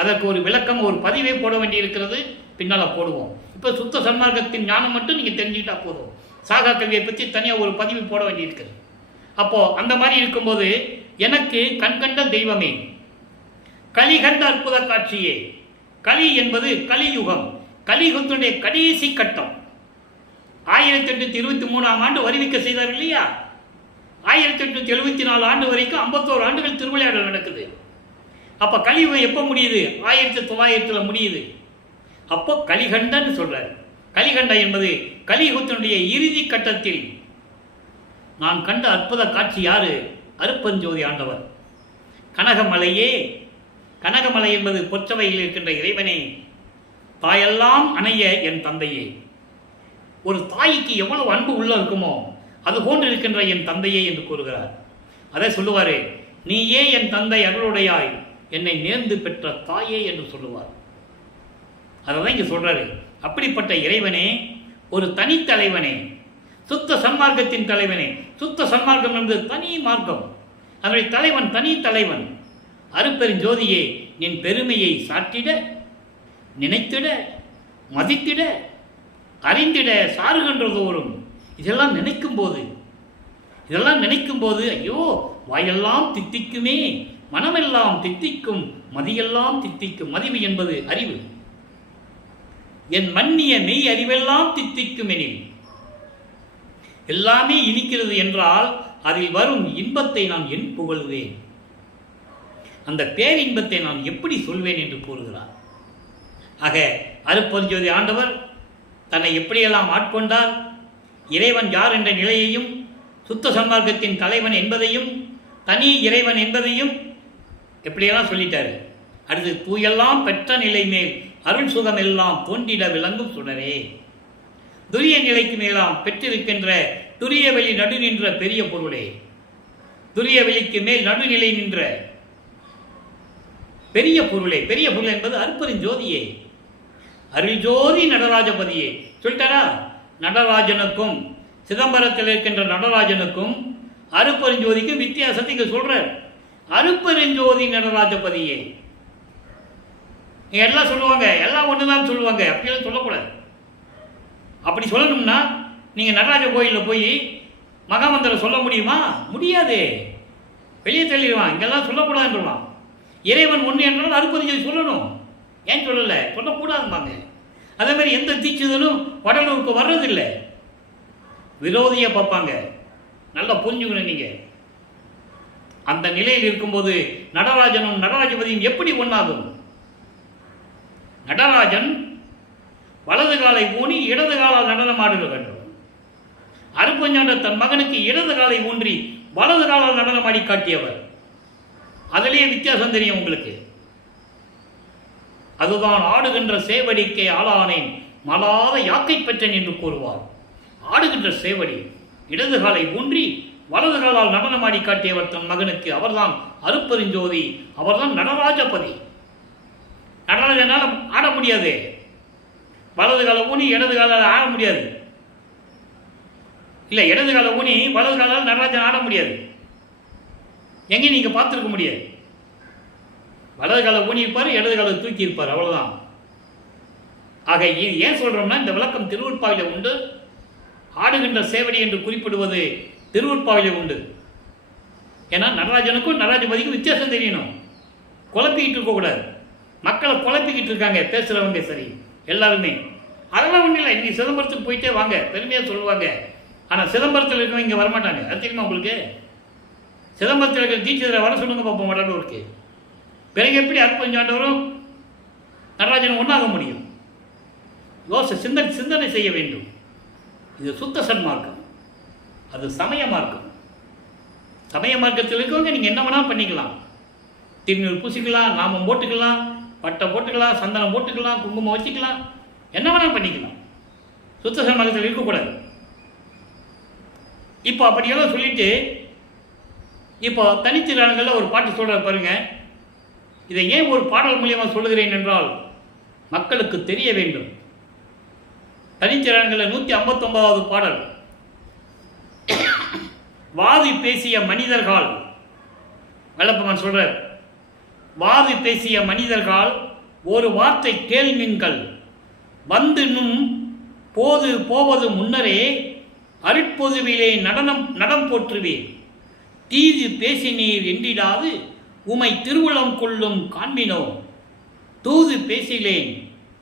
அதற்கு ஒரு விளக்கம், ஒரு பதிவே போட வேண்டியிருக்கிறது. பின்னால் போடுவோம். இப்போ சுத்த சன்மார்க்கத்தின் ஞானம் மட்டும் நீங்கள் தெரிஞ்சுக்கிட்டா போதும். சாகா கல்வியை பற்றி தனியாக ஒரு பதிவு போட வேண்டியிருக்கிறது. அப்போது அந்த மாதிரி இருக்கும்போது எனக்கு கண்கண்ட தெய்வமே, களி கண்ட அற்புத காட்சியே. களி என்பது கலியுகம், கலியுகத்தினுடைய கடைசி கட்டம். 1823ஆம் ஆண்டு வருவிக்க செய்தார் இல்லையா? 1874 ஆண்டு வரைக்கும் 51 ஆண்டுகள் திருவிளையாடல் நடக்குது. அப்போ கலியுகம் எப்போ முடியுது? 1900 முடியுது. அப்போ கலிகண்டன்னு சொல்றாரு. கலிகண்ட என்பது கலியுகத்தினுடைய இறுதி கட்டத்தில் நான் கண்ட அற்புத காட்சி யாரு? அருப்பெருஞ்சோதி ஆண்டவர். கனகமலையே, கனகமலை என்பது பொற்றவையில் இருக்கின்ற இறைவனே, தாயெல்லாம் அணைய என் தந்தையே. ஒரு தாய்க்கு எவ்வளவு அன்பு உள்ள இருக்குமோ அது போன்று இருக்கின்ற என் தந்தையே என்று கூறுகிறார். அதை சொல்லுவாரு, நீயே என் தந்தை அருளுடையாய் என்னை நேர்ந்து பெற்ற தாயே என்று சொல்லுவார். அதை தான் இங்கே சொல்றாரு. அப்படிப்பட்ட இறைவனே, ஒரு தனித்தலைவனே, சுத்த சன்மார்க்கத்தின் தலைவனே. சுத்த சன்மார்க்கம் என்பது தனி மார்க்கம், அதனுடைய தலைவன் தனி தலைவன். அருப்பெருஞ்சோதியே, நின் பெருமையை சாற்றிட, நினைத்திட, மதித்திட, அறிந்திட சாறுகின்றதோறும். இதெல்லாம் நினைக்கும் போது ஐயோ வாயெல்லாம் தித்திக்குமே, மனமெல்லாம் தித்திக்கும், மதியெல்லாம் தித்திக்கும். மதிவு என்பது அறிவு. என் மன்னிய மெய் அறிவெல்லாம் தித்திக்கும் எனில், எல்லாமே இனிக்கிறது என்றால் அதில் வரும் இன்பத்தை நான் என் புகழ்வேன், அந்த பேரின்பத்தை நான் எப்படி சொல்வேன் என்று கூறுகிறார். ஆக அருப்பெருஞ்சோதி ஆண்டவர் தன்னை எப்படியெல்லாம் ஆட்கொண்டார், இறைவன் யார் என்ற நிலையையும், சுத்த சன்மார்க்கத்தின் தலைவன் என்பதையும், தனி இறைவன் என்பதையும் எப்படியெல்லாம் சொல்லிட்டாரு. அடுத்து தூயெல்லாம் பெற்ற நிலை மேல் அருள் சுகம் எல்லாம் தோன்றிட விளங்கும் சுடரே. துரிய நிலைக்கு மேலாம் பெற்றிருக்கின்ற துரிய வெளி நடு நின்ற பெரிய பொருளே. துரிய வெளிக்கு மேல் நடுநிலை நின்ற பெரிய பொருளே. பெரிய பொருள் என்பது அருப்பெருஞ்சோதியே, அருள் ஜோதி நடராஜபதியே. சொல்லிட்டாரா? நடராஜனுக்கும் சிதம்பரத்தில் இருக்கின்ற நடராஜனுக்கும் அருப்பெருஞ்சோதிக்கும் வித்தியாசத்தை இங்க சொல்றார். அருப்பெருஞ்சோதி நடராஜபதியே. எல்லாம் சொல்லுவாங்க, எல்லாம் ஒண்ணுதான் சொல்லுவாங்க. அப்படியெல்லாம் சொல்லக்கூடாது. அப்படி சொல்லணும்னா நீங்க நடராஜ கோயிலில் போய் மகாமந்திரம் சொல்ல முடியுமா? முடியாது. வெளியே தள்ளிடுவான். இங்கெல்லாம் சொல்லக்கூடாதுன்றான். இறைவன் ஒன்று என்றால் அருப்பதிஞ்சோதி சொல்லணும். ஏன் சொல்லலை? சொல்லக்கூடாதுப்பாங்க. அதே மாதிரி எந்த தீட்சிதனும் வடலூருக்கு வர்றதில்லை. விரோதியை பார்ப்பாங்க. நல்லா புரிஞ்சுக்கணும் நீங்கள். அந்த நிலையில் இருக்கும்போது நடராஜனும் நடராஜபதியும் எப்படி ஒன்றாகும்? நடராஜன் வலது காலை ஊனி இடது காலால் நடனம் ஆடுக வேண்டும். அருப்பஞ்சாண்டர் தன் மகனுக்கு இடது காலை ஊன்றி வலது காலால் நடனமாடி காட்டியவர். அதிலேயே வித்தியாசம் தெரியும் உங்களுக்கு. அதுதான் ஆடுகின்ற சேவடிக்கே ஆளானேன் மலாத யாக்கை பெற்றேன் என்று கூறுவார். ஆடுகின்ற சேவடி இடது காலை ஊன்றி வலது காலால் நடனமாடி காட்டியவர் தன் மகனுக்கு. அவர்தான் அருப்பெருஞ்சோதி. அவர்தான் நடராஜபதி. நடராஜனால் ஆட முடியாது. வலது கால ஊனி இடது காலால் ஆட முடியாது. இல்லை, இடது கால ஊனி வலது காலால் நடராஜன் ஆட முடியாது. எங்கே நீங்கள் பார்த்துருக்க முடியாது. வலது காலை ஊனி இருப்பார், இடது காலை தூக்கி இருப்பார், அவ்வளோதான். ஆக ஏன் சொல்கிறோம்னா, இந்த விளக்கம் திருவருட்பாவிலே உண்டு. ஆடுகின்ற சேவடி என்று குறிப்பிடுவது திருவருட்பாவிலே உண்டு. ஏன்னா நடராஜனுக்கும் நடராஜபதிக்கும் வித்தியாசம் தெரியணும். குழப்பிக்கிட்டு இருக்கக்கூடாது. மக்களை குழப்பிக்கிட்டு இருக்காங்க பேசுகிறவங்க. சரி, எல்லாருமே அதெல்லாம் ஒன்றும் இல்லை. இன்னைக்கு சிதம்பரத்துக்கு போயிட்டே வாங்க, பெருமையாக சொல்லுவாங்க. ஆனால் சிதம்பரத்தில் இருக்கவங்க இங்கே வரமாட்டாங்க. அது தெரியுமா உங்களுக்கு? சிதம்பரத்தில் இருக்கிற தீட்சிதரை வர சொல்லுங்க பார்ப்போம் வடலூருக்கு. பிறகு எப்படி அருப்பஞ்சாண்டவரும் நடராஜனும் ஒன்றாக முடியும்? சிந்தனை செய்ய வேண்டும். இது சுத்த சன்மார்க்கம், அது சமய மார்க்கம். சமய மார்க்கத்தில் இருக்கவங்க நீங்கள் என்ன வேணாலும் பண்ணிக்கலாம். திருநூறு பூசிக்கலாம், நாமம் போட்டுக்கலாம், பட்டை போட்டுக்கலாம், சந்தனம் போட்டுக்கலாம், குங்குமம் வச்சுக்கலாம், என்ன வேணாலும் பண்ணிக்கலாம். சுத்த சன்மார்க்கத்தில் இருக்கக்கூடாது. இப்போ அப்படியெல்லாம் சொல்லிட்டு இப்போ தனித்திரானங்களில் ஒரு பாட்டு சொல்கிற பாருங்க. இதை ஏன் ஒரு பாடல் மூலியமாக சொல்லுகிறேன் என்றால் மக்களுக்கு தெரிய வேண்டும். தனித்திரானங்களில் 159வது பாடல். வாதி பேசிய மனிதர்கள், வல்லப்பமான் சொல்றார், வாதி பேசிய மனிதர்கள் ஒரு வார்த்தை கேள்விங்கள் வந்து நும் போது போவது முன்னரே அருட்பொதுவிலே நடம் போற்றுவீர். தீது பேசினீர் என்றிடாது உமை திருவுளம் கொள்ளும் காண்பினோ. தூது பேசிலேன்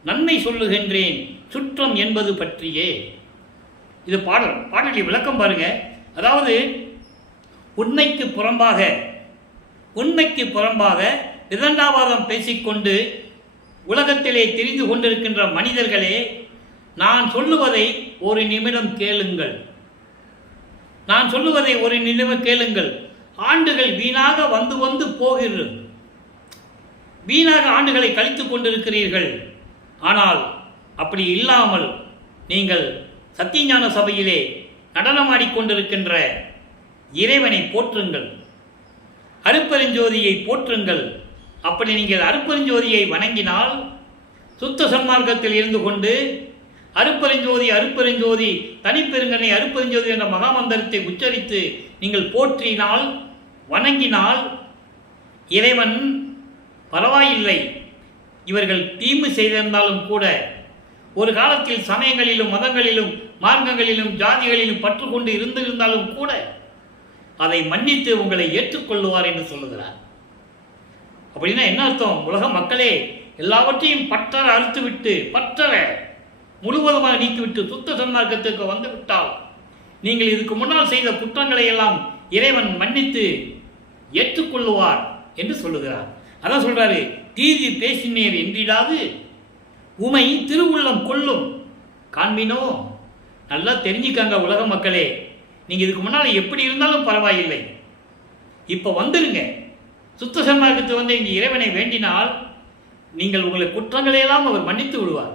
நன்மை சொல்லுகின்றேன் சுற்றம் என்பது பற்றியே. இது பாடலை விளக்கம் பாருங்க. அதாவது உண்மைக்கு புறம்பாக விதண்டாவாதம் பேசிக்கொண்டு உலகத்திலே தெரிந்து கொண்டிருக்கின்ற மனிதர்களே, நான் சொல்லுவதை ஒரு நிமிடம் கேளுங்கள். நான் சொல்லுவதை ஒரு நிமிடம் கேளுங்கள். ஆண்டுகள் வீணாக வந்து போகிறது. வீணாக ஆண்டுகளை கழித்துக் கொண்டிருக்கிறீர்கள். ஆனால் அப்படி இல்லாமல் நீங்கள் சத்தியஞான சபையிலே நடனமாடிக்கொண்டிருக்கின்ற இறைவனை போற்றுங்கள், அருப்பெருஞ்சோதியை போற்றுங்கள். அப்படி நீங்கள் அருப்பெருஞ்சோதியை வணங்கினால், சுத்த சன்மார்க்கத்தில் இருந்து கொண்டு அருப்பெருஞ்சோதி தனிப்பெருங்கனை அருப்பெருஞ்சோதி என்ற மகாமந்திரத்தை உச்சரித்து நீங்கள் போற்றினால், வணங்கினால், இறைவன் பரவாயில்லை, இவர்கள் தீமை செய்திருந்தாலும் கூட, ஒரு காலத்தில் சமயங்களிலும் மதங்களிலும் மார்க்கங்களிலும் ஜாதிகளிலும் பற்று கொண்டு இருந்திருந்தாலும் கூட அதை மன்னித்து உங்களை ஏற்றுக்கொள்ளுவார் என்று சொல்லுகிறார். அப்படின்னா என்ன அர்த்தம்? உலக மக்களே, எல்லாவற்றையும் பற்றற அறுத்துவிட்டு, பற்றற முழுவதுமாக நீக்கிவிட்டு சுத்த சன்மார்க்கத்திற்கு வந்து விட்டால் நீங்கள் இதுக்கு முன்னால் செய்த குற்றங்களை எல்லாம் இறைவன் மன்னித்து ஏற்றுக்கொள்ளுவார் என்று சொல்லுகிறார். அதான் சொல்றாரு, தீதி பேசினீர் என்றிடாது உமை திருவுள்ளம் கொள்ளும் காண்பினோ. நல்லா தெரிஞ்சுக்காங்க உலக மக்களே, நீங்க இதுக்கு முன்னால் எப்படி இருந்தாலும் பரவாயில்லை, இப்ப வந்துருங்க. சுத்த சன்மார்க்கத்தை வந்து இங்க இறைவனை வேண்டினால் நீங்கள் உங்களை குற்றங்களையெல்லாம் அவர் மன்னித்து விடுவார்.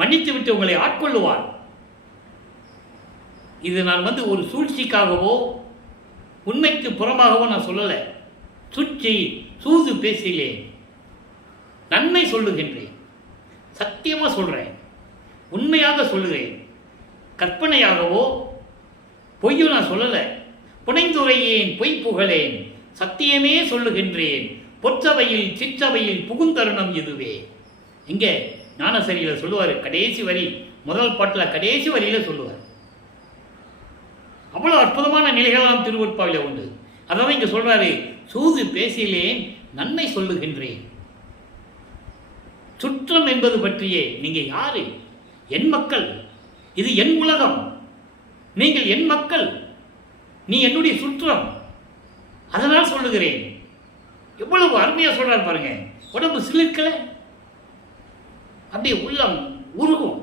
மன்னித்து விட்டு உங்களை ஆட்கொள்ளுவார். இது நான் வந்து ஒரு சூழ்ச்சிக்காகவோ உண்மைக்கு புறமாகவோ நான் சொல்லலை. சூது பேசிலேன், நன்மை சொல்லுகின்றேன், சத்தியமாக சொல்கிறேன், உண்மையாக சொல்லுகிறேன். கற்பனையாகவோ பொய்யும் நான் சொல்லலை. புனைந்துரையேன், பொய் புகழேன், சத்தியமே சொல்லுகின்றேன். பொற்சபையில் சிற்றபையில் புகுந்தருணம் இதுவே. இங்கே ஞானசரியில் சொல்லுவார், கடைசி வரி, முதல் பாட்டில் கடைசி வரியில் சொல்லுவார். அவ்வளோ அற்புதமான நிலைகளாம் திருவருட்பாவிலே உண்டு. அதான் இங்க சொல்றாரு, சூது பேசிலேன் நன்மை சொல்லுகின்றேன். சுற்றம் என்பது பற்றியே, நீங்க யாரு? என் மக்கள், இது என் உலகம், நீங்கள் என் மக்கள், நீ என்னுடைய சுற்றம், அதனால் சொல்லுகிறேன். எவ்வளவு அருமையா சொல்றாரு பாருங்க. உடம்பு சிலிர்க்கல, அப்படியே உள்ளம் உருகும்.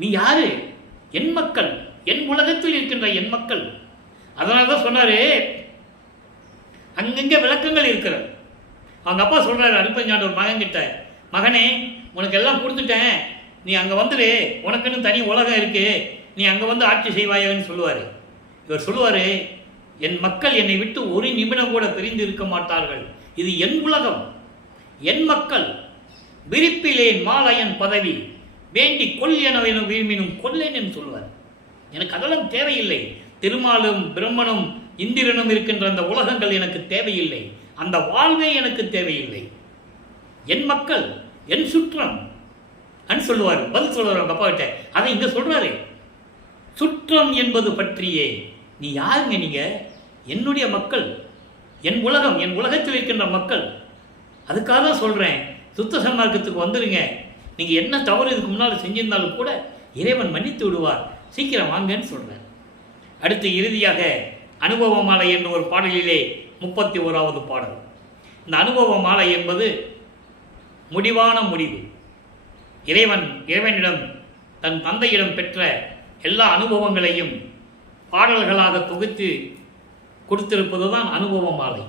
நீ யாரு? என் மக்கள், என் உலகத்தில் இருக்கின்ற என் மக்கள். அதனால்தான் சொன்னாரு, அங்கங்க விளக்கங்கள் இருக்கிறது. அவங்க அப்பா சொல்றாரு அருப்பஞ்சாண்டவர் மகன் கிட்ட, மகனே உனக்கு எல்லாம் கொடுத்துட்டேன், நீ அங்க வந்துடு, உனக்குன்னு தனி உலகம் இருக்கு, நீ அங்க வந்து ஆட்சி செய்வாயன்னு சொல்லுவாரு. இவர் சொல்லுவாரு, என் மக்கள் என்னை விட்டு ஒரு நிமிடம் கூட பிரிந்து இருக்க மாட்டார்கள், இது என் உலகம், என் மக்கள், விரிப்பிலேன் மாலையன் பதவி, வேண்டி கொல் என விரும்பினும் கொல்லேன் என்று சொல்லுவார். எனக்கு அதெல்லாம் தேவையில்லை, திருமாலும் பிரம்மனும் இந்திரனும் இருக்கின்ற அந்த உலகங்கள் எனக்கு தேவையில்லை, அந்த வாழ்வே எனக்கு தேவையில்லை, என் மக்கள், என் சுற்றம் சொல்லுவார். பதில் சொல்லுவார் அவங்க அப்பா கிட்ட. அதை இங்க சொல்றாரு, சுற்றம் என்பது பற்றியே, நீ யாருங்க? நீங்க என்னுடைய மக்கள், என் உலகம், என் உலகத்தில் இருக்கின்ற மக்கள். அதுக்காக தான் சொல்றேன், சுத்த சன்மார்க்கத்துக்கு வந்துருங்க. நீங்க என்ன தவறு இதுக்கு முன்னால் செஞ்சிருந்தாலும் கூட இறைவன் மன்னித்து விடுவார், சீக்கிரம் வாங்கன்னு சொல்றேன். அடுத்து இறுதியாக அனுபவ மாலை என்ற ஒரு பாடலிலே 31வது பாடல். இந்த அனுபவ மாலை என்பது முடிவான முடிவு. இறைவனிடம் தன் தந்தையிடம் பெற்ற எல்லா அனுபவங்களையும் பாடல்களாக தொகுத்து கொடுத்திருப்பது தான் அனுபவ மாலை.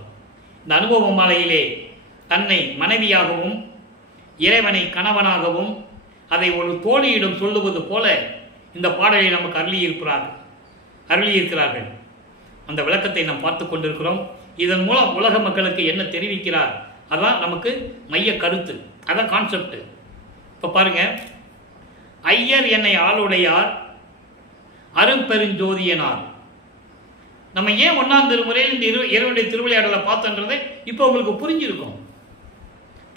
இந்த அனுபவ மாலையிலே தன்னை மனைவியாகவும் இறைவனை கணவனாகவும் அதை ஒரு தோழியிடம் சொல்லுவது போல இந்த பாடலை நமக்கு அருளியிருக்கிறார்கள். அந்த விளக்கத்தை நாம் பார்த்து கொண்டிருக்கிறோம். இதன் மூலம் உலக மக்களுக்கு என்ன தெரிவிக்கிறார், அதான் நமக்கு மைய கருத்து, அதான் கான்செப்ட். இப்போ பாருங்க, ஐயர் என்னை ஆளுடையார் அரும்பெருஞ்சோதியனார். நம்ம ஏன் 1ஆம் திருமுறையில் இந்த இறைவனுடைய திருவிளையாடலை பார்த்தோன்றதை இப்போ உங்களுக்கு புரிஞ்சிருக்கும்.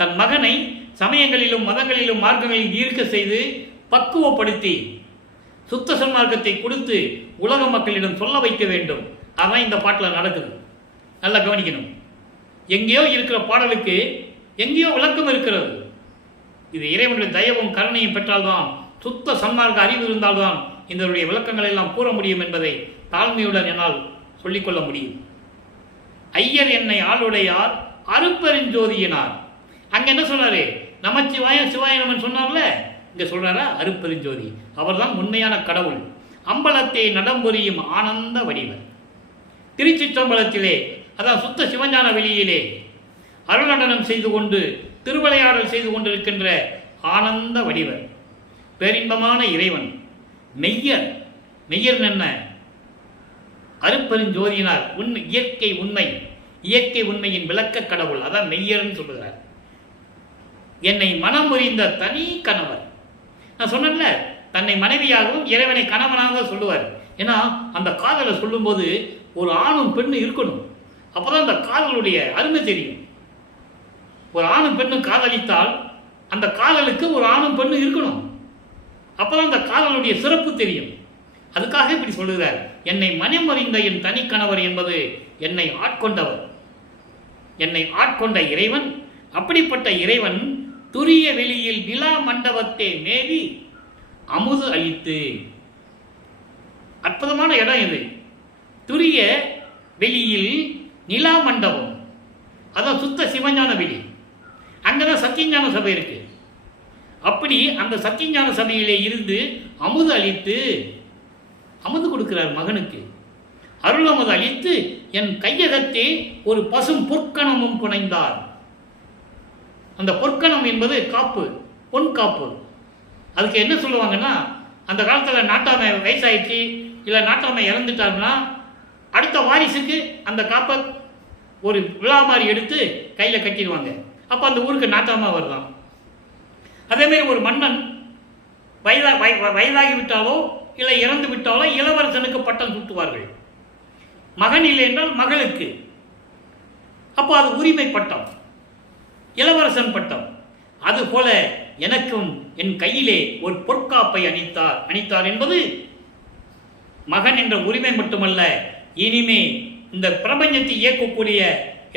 தன் மகனை சமயங்களிலும் மதங்களிலும் மார்க்கங்களிலும் ஈர்க்க செய்து பக்குவப்படுத்தி சுத்த சன்மார்க்கத்தை கொடுத்து உலக மக்களிடம் சொல்ல வைக்க வேண்டும். அதான் இந்த பாட்டில் நடக்குது. நல்லா கவனிக்கணும். எங்கேயோ இருக்கிற பாடலுக்கு எங்கேயோ விளக்கம் இருக்கிறது. இது இறைவனுடைய தயவும் கருணையும் பெற்றால்தான், சுத்த சன்மார்க்க அறிவு இருந்தால்தான் இதனுடைய விளக்கங்களை எல்லாம் கூற முடியும் என்பதை தாழ்மையுடன் என்னால் சொல்லிக்கொள்ள முடியும். ஐயர் என்னை ஆளுடையார் அருப்பெருஞ்சோதியினார். அங்க என்ன சொன்னாரு? நமச்சிவாயம் சிவாயனமன் சொன்னார்ல, இங்க சொல்றாரா அருப்பெருஞ்சோதி. அவர்தான் உண்மையான கடவுள். அம்பலத்தை நடம்புரியும் ஆனந்த வடிவர். திருச்சிற்றம்பலத்திலே, அதான் சுத்த சிவஞான வெளியிலே அருள்நடனம் செய்து கொண்டு திருவிளையாடல் செய்து கொண்டிருக்கின்ற ஆனந்த வடிவர், பேரின்பமான இறைவன், மெய்யர். மெய்யர் என்ன? அருப்பெருஞ்சோதியினார். இயற்கை உண்மையின் விளக்க கடவுள், அதான் மெய்யர்னு சொல்லுகிறார். என்னை மனம் முறிந்த தனி கணவர். நான் சொன்னேன்ல, தன்னை மனைவியாகவும் இறைவனை கணவனாக சொல்லுவார். ஏன்னா அந்த காதலை சொல்லும்போது ஒரு ஆணும் பெண்ணும் இருக்கணும், அப்போதான் அந்த காதலுடைய அருமை தெரியும். ஒரு ஆணும் பெண்ணும் காதலித்தால் அந்த காதலுக்கு ஒரு ஆணும் பெண்ணும் இருக்கணும், அப்போதான் அந்த காதலுடைய சிறப்பு தெரியும். அதுக்காக இப்படி சொல்லுகிறார், என்னை மனம் அறிந்த என் தனி கணவர் என்பது என்னை ஆட்கொண்டவர், என்னை ஆட்கொண்ட இறைவன். அப்படிப்பட்ட இறைவன் துரிய வெளியில் நிலா மண்டபத்தை மேவி அமுது அளித்து. அற்புதமான இடம் இது. துரிய வெளியில் நிலா மண்டபம், அதான் சுத்த சிவஞான வெளி. அங்கதான் சத்தியஞான சபை இருக்கு. அப்படி அந்த சத்தியஞான சபையிலே இருந்து அமுது அளித்து, அமுது கொடுக்கிறார் மகனுக்கு. அருள் அமுது அளித்து என் கையகத்தே ஒரு பசும் பொற்கணமும் புனைந்தார். அந்த பொற்கணம் என்பது காப்பு, பொன் காப்பு. அதுக்கு என்ன சொல்லுவாங்கன்னா, அந்த காலத்தில் நாட்டாமை வயசாயிடுச்சு இல்லை நாட்டாமை இறந்துட்டாருன்னா அடுத்த வாரிசுக்கு அந்த காப்பை ஒரு விழா மாதிரி எடுத்து கையில் கட்டிடுவாங்க. அப்போ அந்த ஊருக்கு நாட்டாமை வருதான். அதேமாரி ஒரு மன்னன் வயதாகி விட்டாலோ இல்லை இறந்து விட்டாலோ இளவரசனுக்கு பட்டம் சூட்டுவார்கள். மகன் இல்லை என்றால் மகளுக்கு. அப்போ அது உரிமை பட்டம், இளவரசன் பட்டம். அதுபோல எனக்கும் என் கையிலே ஒரு பொற்காப்பை அணித்தார் என்பது மகன் என்ற உரிமை மட்டுமல்ல, இனிமே இந்த பிரபஞ்சத்தை இயக்கக்கூடிய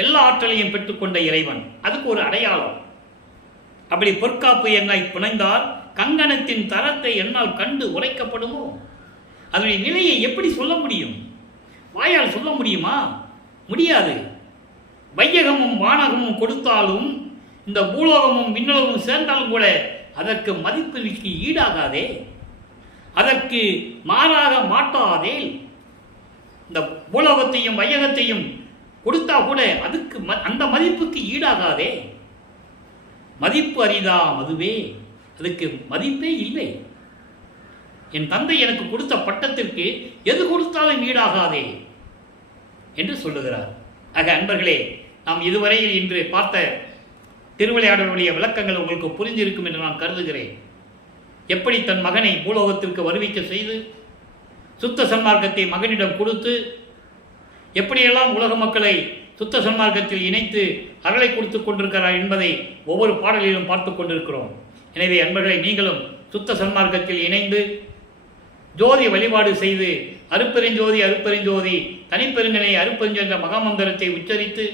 எல்லா ஆற்றலையும் பெற்றுக்கொண்ட இறைவன். அதுக்கு ஒரு அடையாளம். அப்படி பொற்காப்பு என்னை புனைந்தால் கங்கணத்தின் தரத்தை என்னால் கண்டு உரைக்கப்படுமோ? அதனுடைய நிலையை எப்படி சொல்ல முடியும்? வாயால் சொல்ல முடியுமா? முடியாது. வையகமும் வானகமும் கொடுத்தாலும் இந்த பூலோகமும் விண்ணுலகமும் சேர்ந்தாலும் கூட அதற்கு மதிப்பிற்கு ஈடாகாதே, அதற்கு மாறாக மாட்டாதே. இந்த பூலோகத்தையும் வையகத்தையும் கொடுத்தா கூட அதுக்கு அந்த மதிப்புக்கு ஈடாகாதே. மதிப்பு அரிதா மதுவே, அதுக்கு மதிப்பே இல்லை. என் தந்தை எனக்கு கொடுத்த பட்டத்திற்கு எது கொடுத்தாலும் ஈடாகாதே என்று சொல்லுகிறார். ஆக அன்பர்களே, நாம் இதுவரையில் இன்று பார்த்த திருவிளையாடலுடைய விளக்கங்கள் உங்களுக்கு புரிந்திருக்கும் என்று நான் கருதுகிறேன். எப்படி தன் மகனை பூலோகத்திற்கு வருவிக்க செய்து சுத்த சன்மார்க்கத்தை மகனிடம் கொடுத்து எப்படியெல்லாம் உலக மக்களை சுத்த சன்மார்க்கத்தில் இணைத்து அருளை கொடுத்து கொண்டிருக்கிறார் என்பதை ஒவ்வொரு பாடலிலும் பார்த்து கொண்டிருக்கிறோம். எனவே அன்பர்களை, நீங்களும் சுத்த சன்மார்க்கத்தில் இணைந்து ஜோதி வழிபாடு செய்து அருப்பெருஞ்சோதி அருப்பெருஞ்சோதி தனிப்பெருங்கனை அருப்பெருஞ்சோ என்ற மகாமந்திரத்தை உச்சரித்து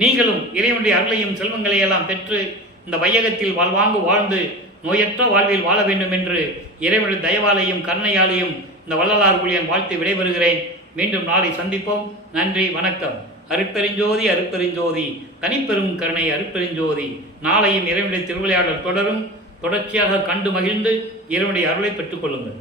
நீங்களும் இறைவனுடைய அருளையும் செல்வங்களையெல்லாம் பெற்று இந்த வையகத்தில் வாழ்ந்து நோயற்ற வாழ்வில் வாழ வேண்டும் என்று இறைவனுடைய தயவாலையும் கருணையாலையும் இந்த வள்ளலார் ஊழியன் வாழ்த்து விடைபெறுகிறேன். மீண்டும் நாளை சந்திப்போம். நன்றி, வணக்கம். அருட்பெருஞ்சோதி அருட்பெருஞ்சோதி தனிப்பெரும் கருணை அருட்பெருஞ்சோதி. நாளையும் இறைவனுடைய திருவிளையாடல் தொடரும். தொடர்ச்சியாக கண்டு மகிழ்ந்து இறைவனுடைய அருளை பெற்றுக் கொள்ளுங்கள்.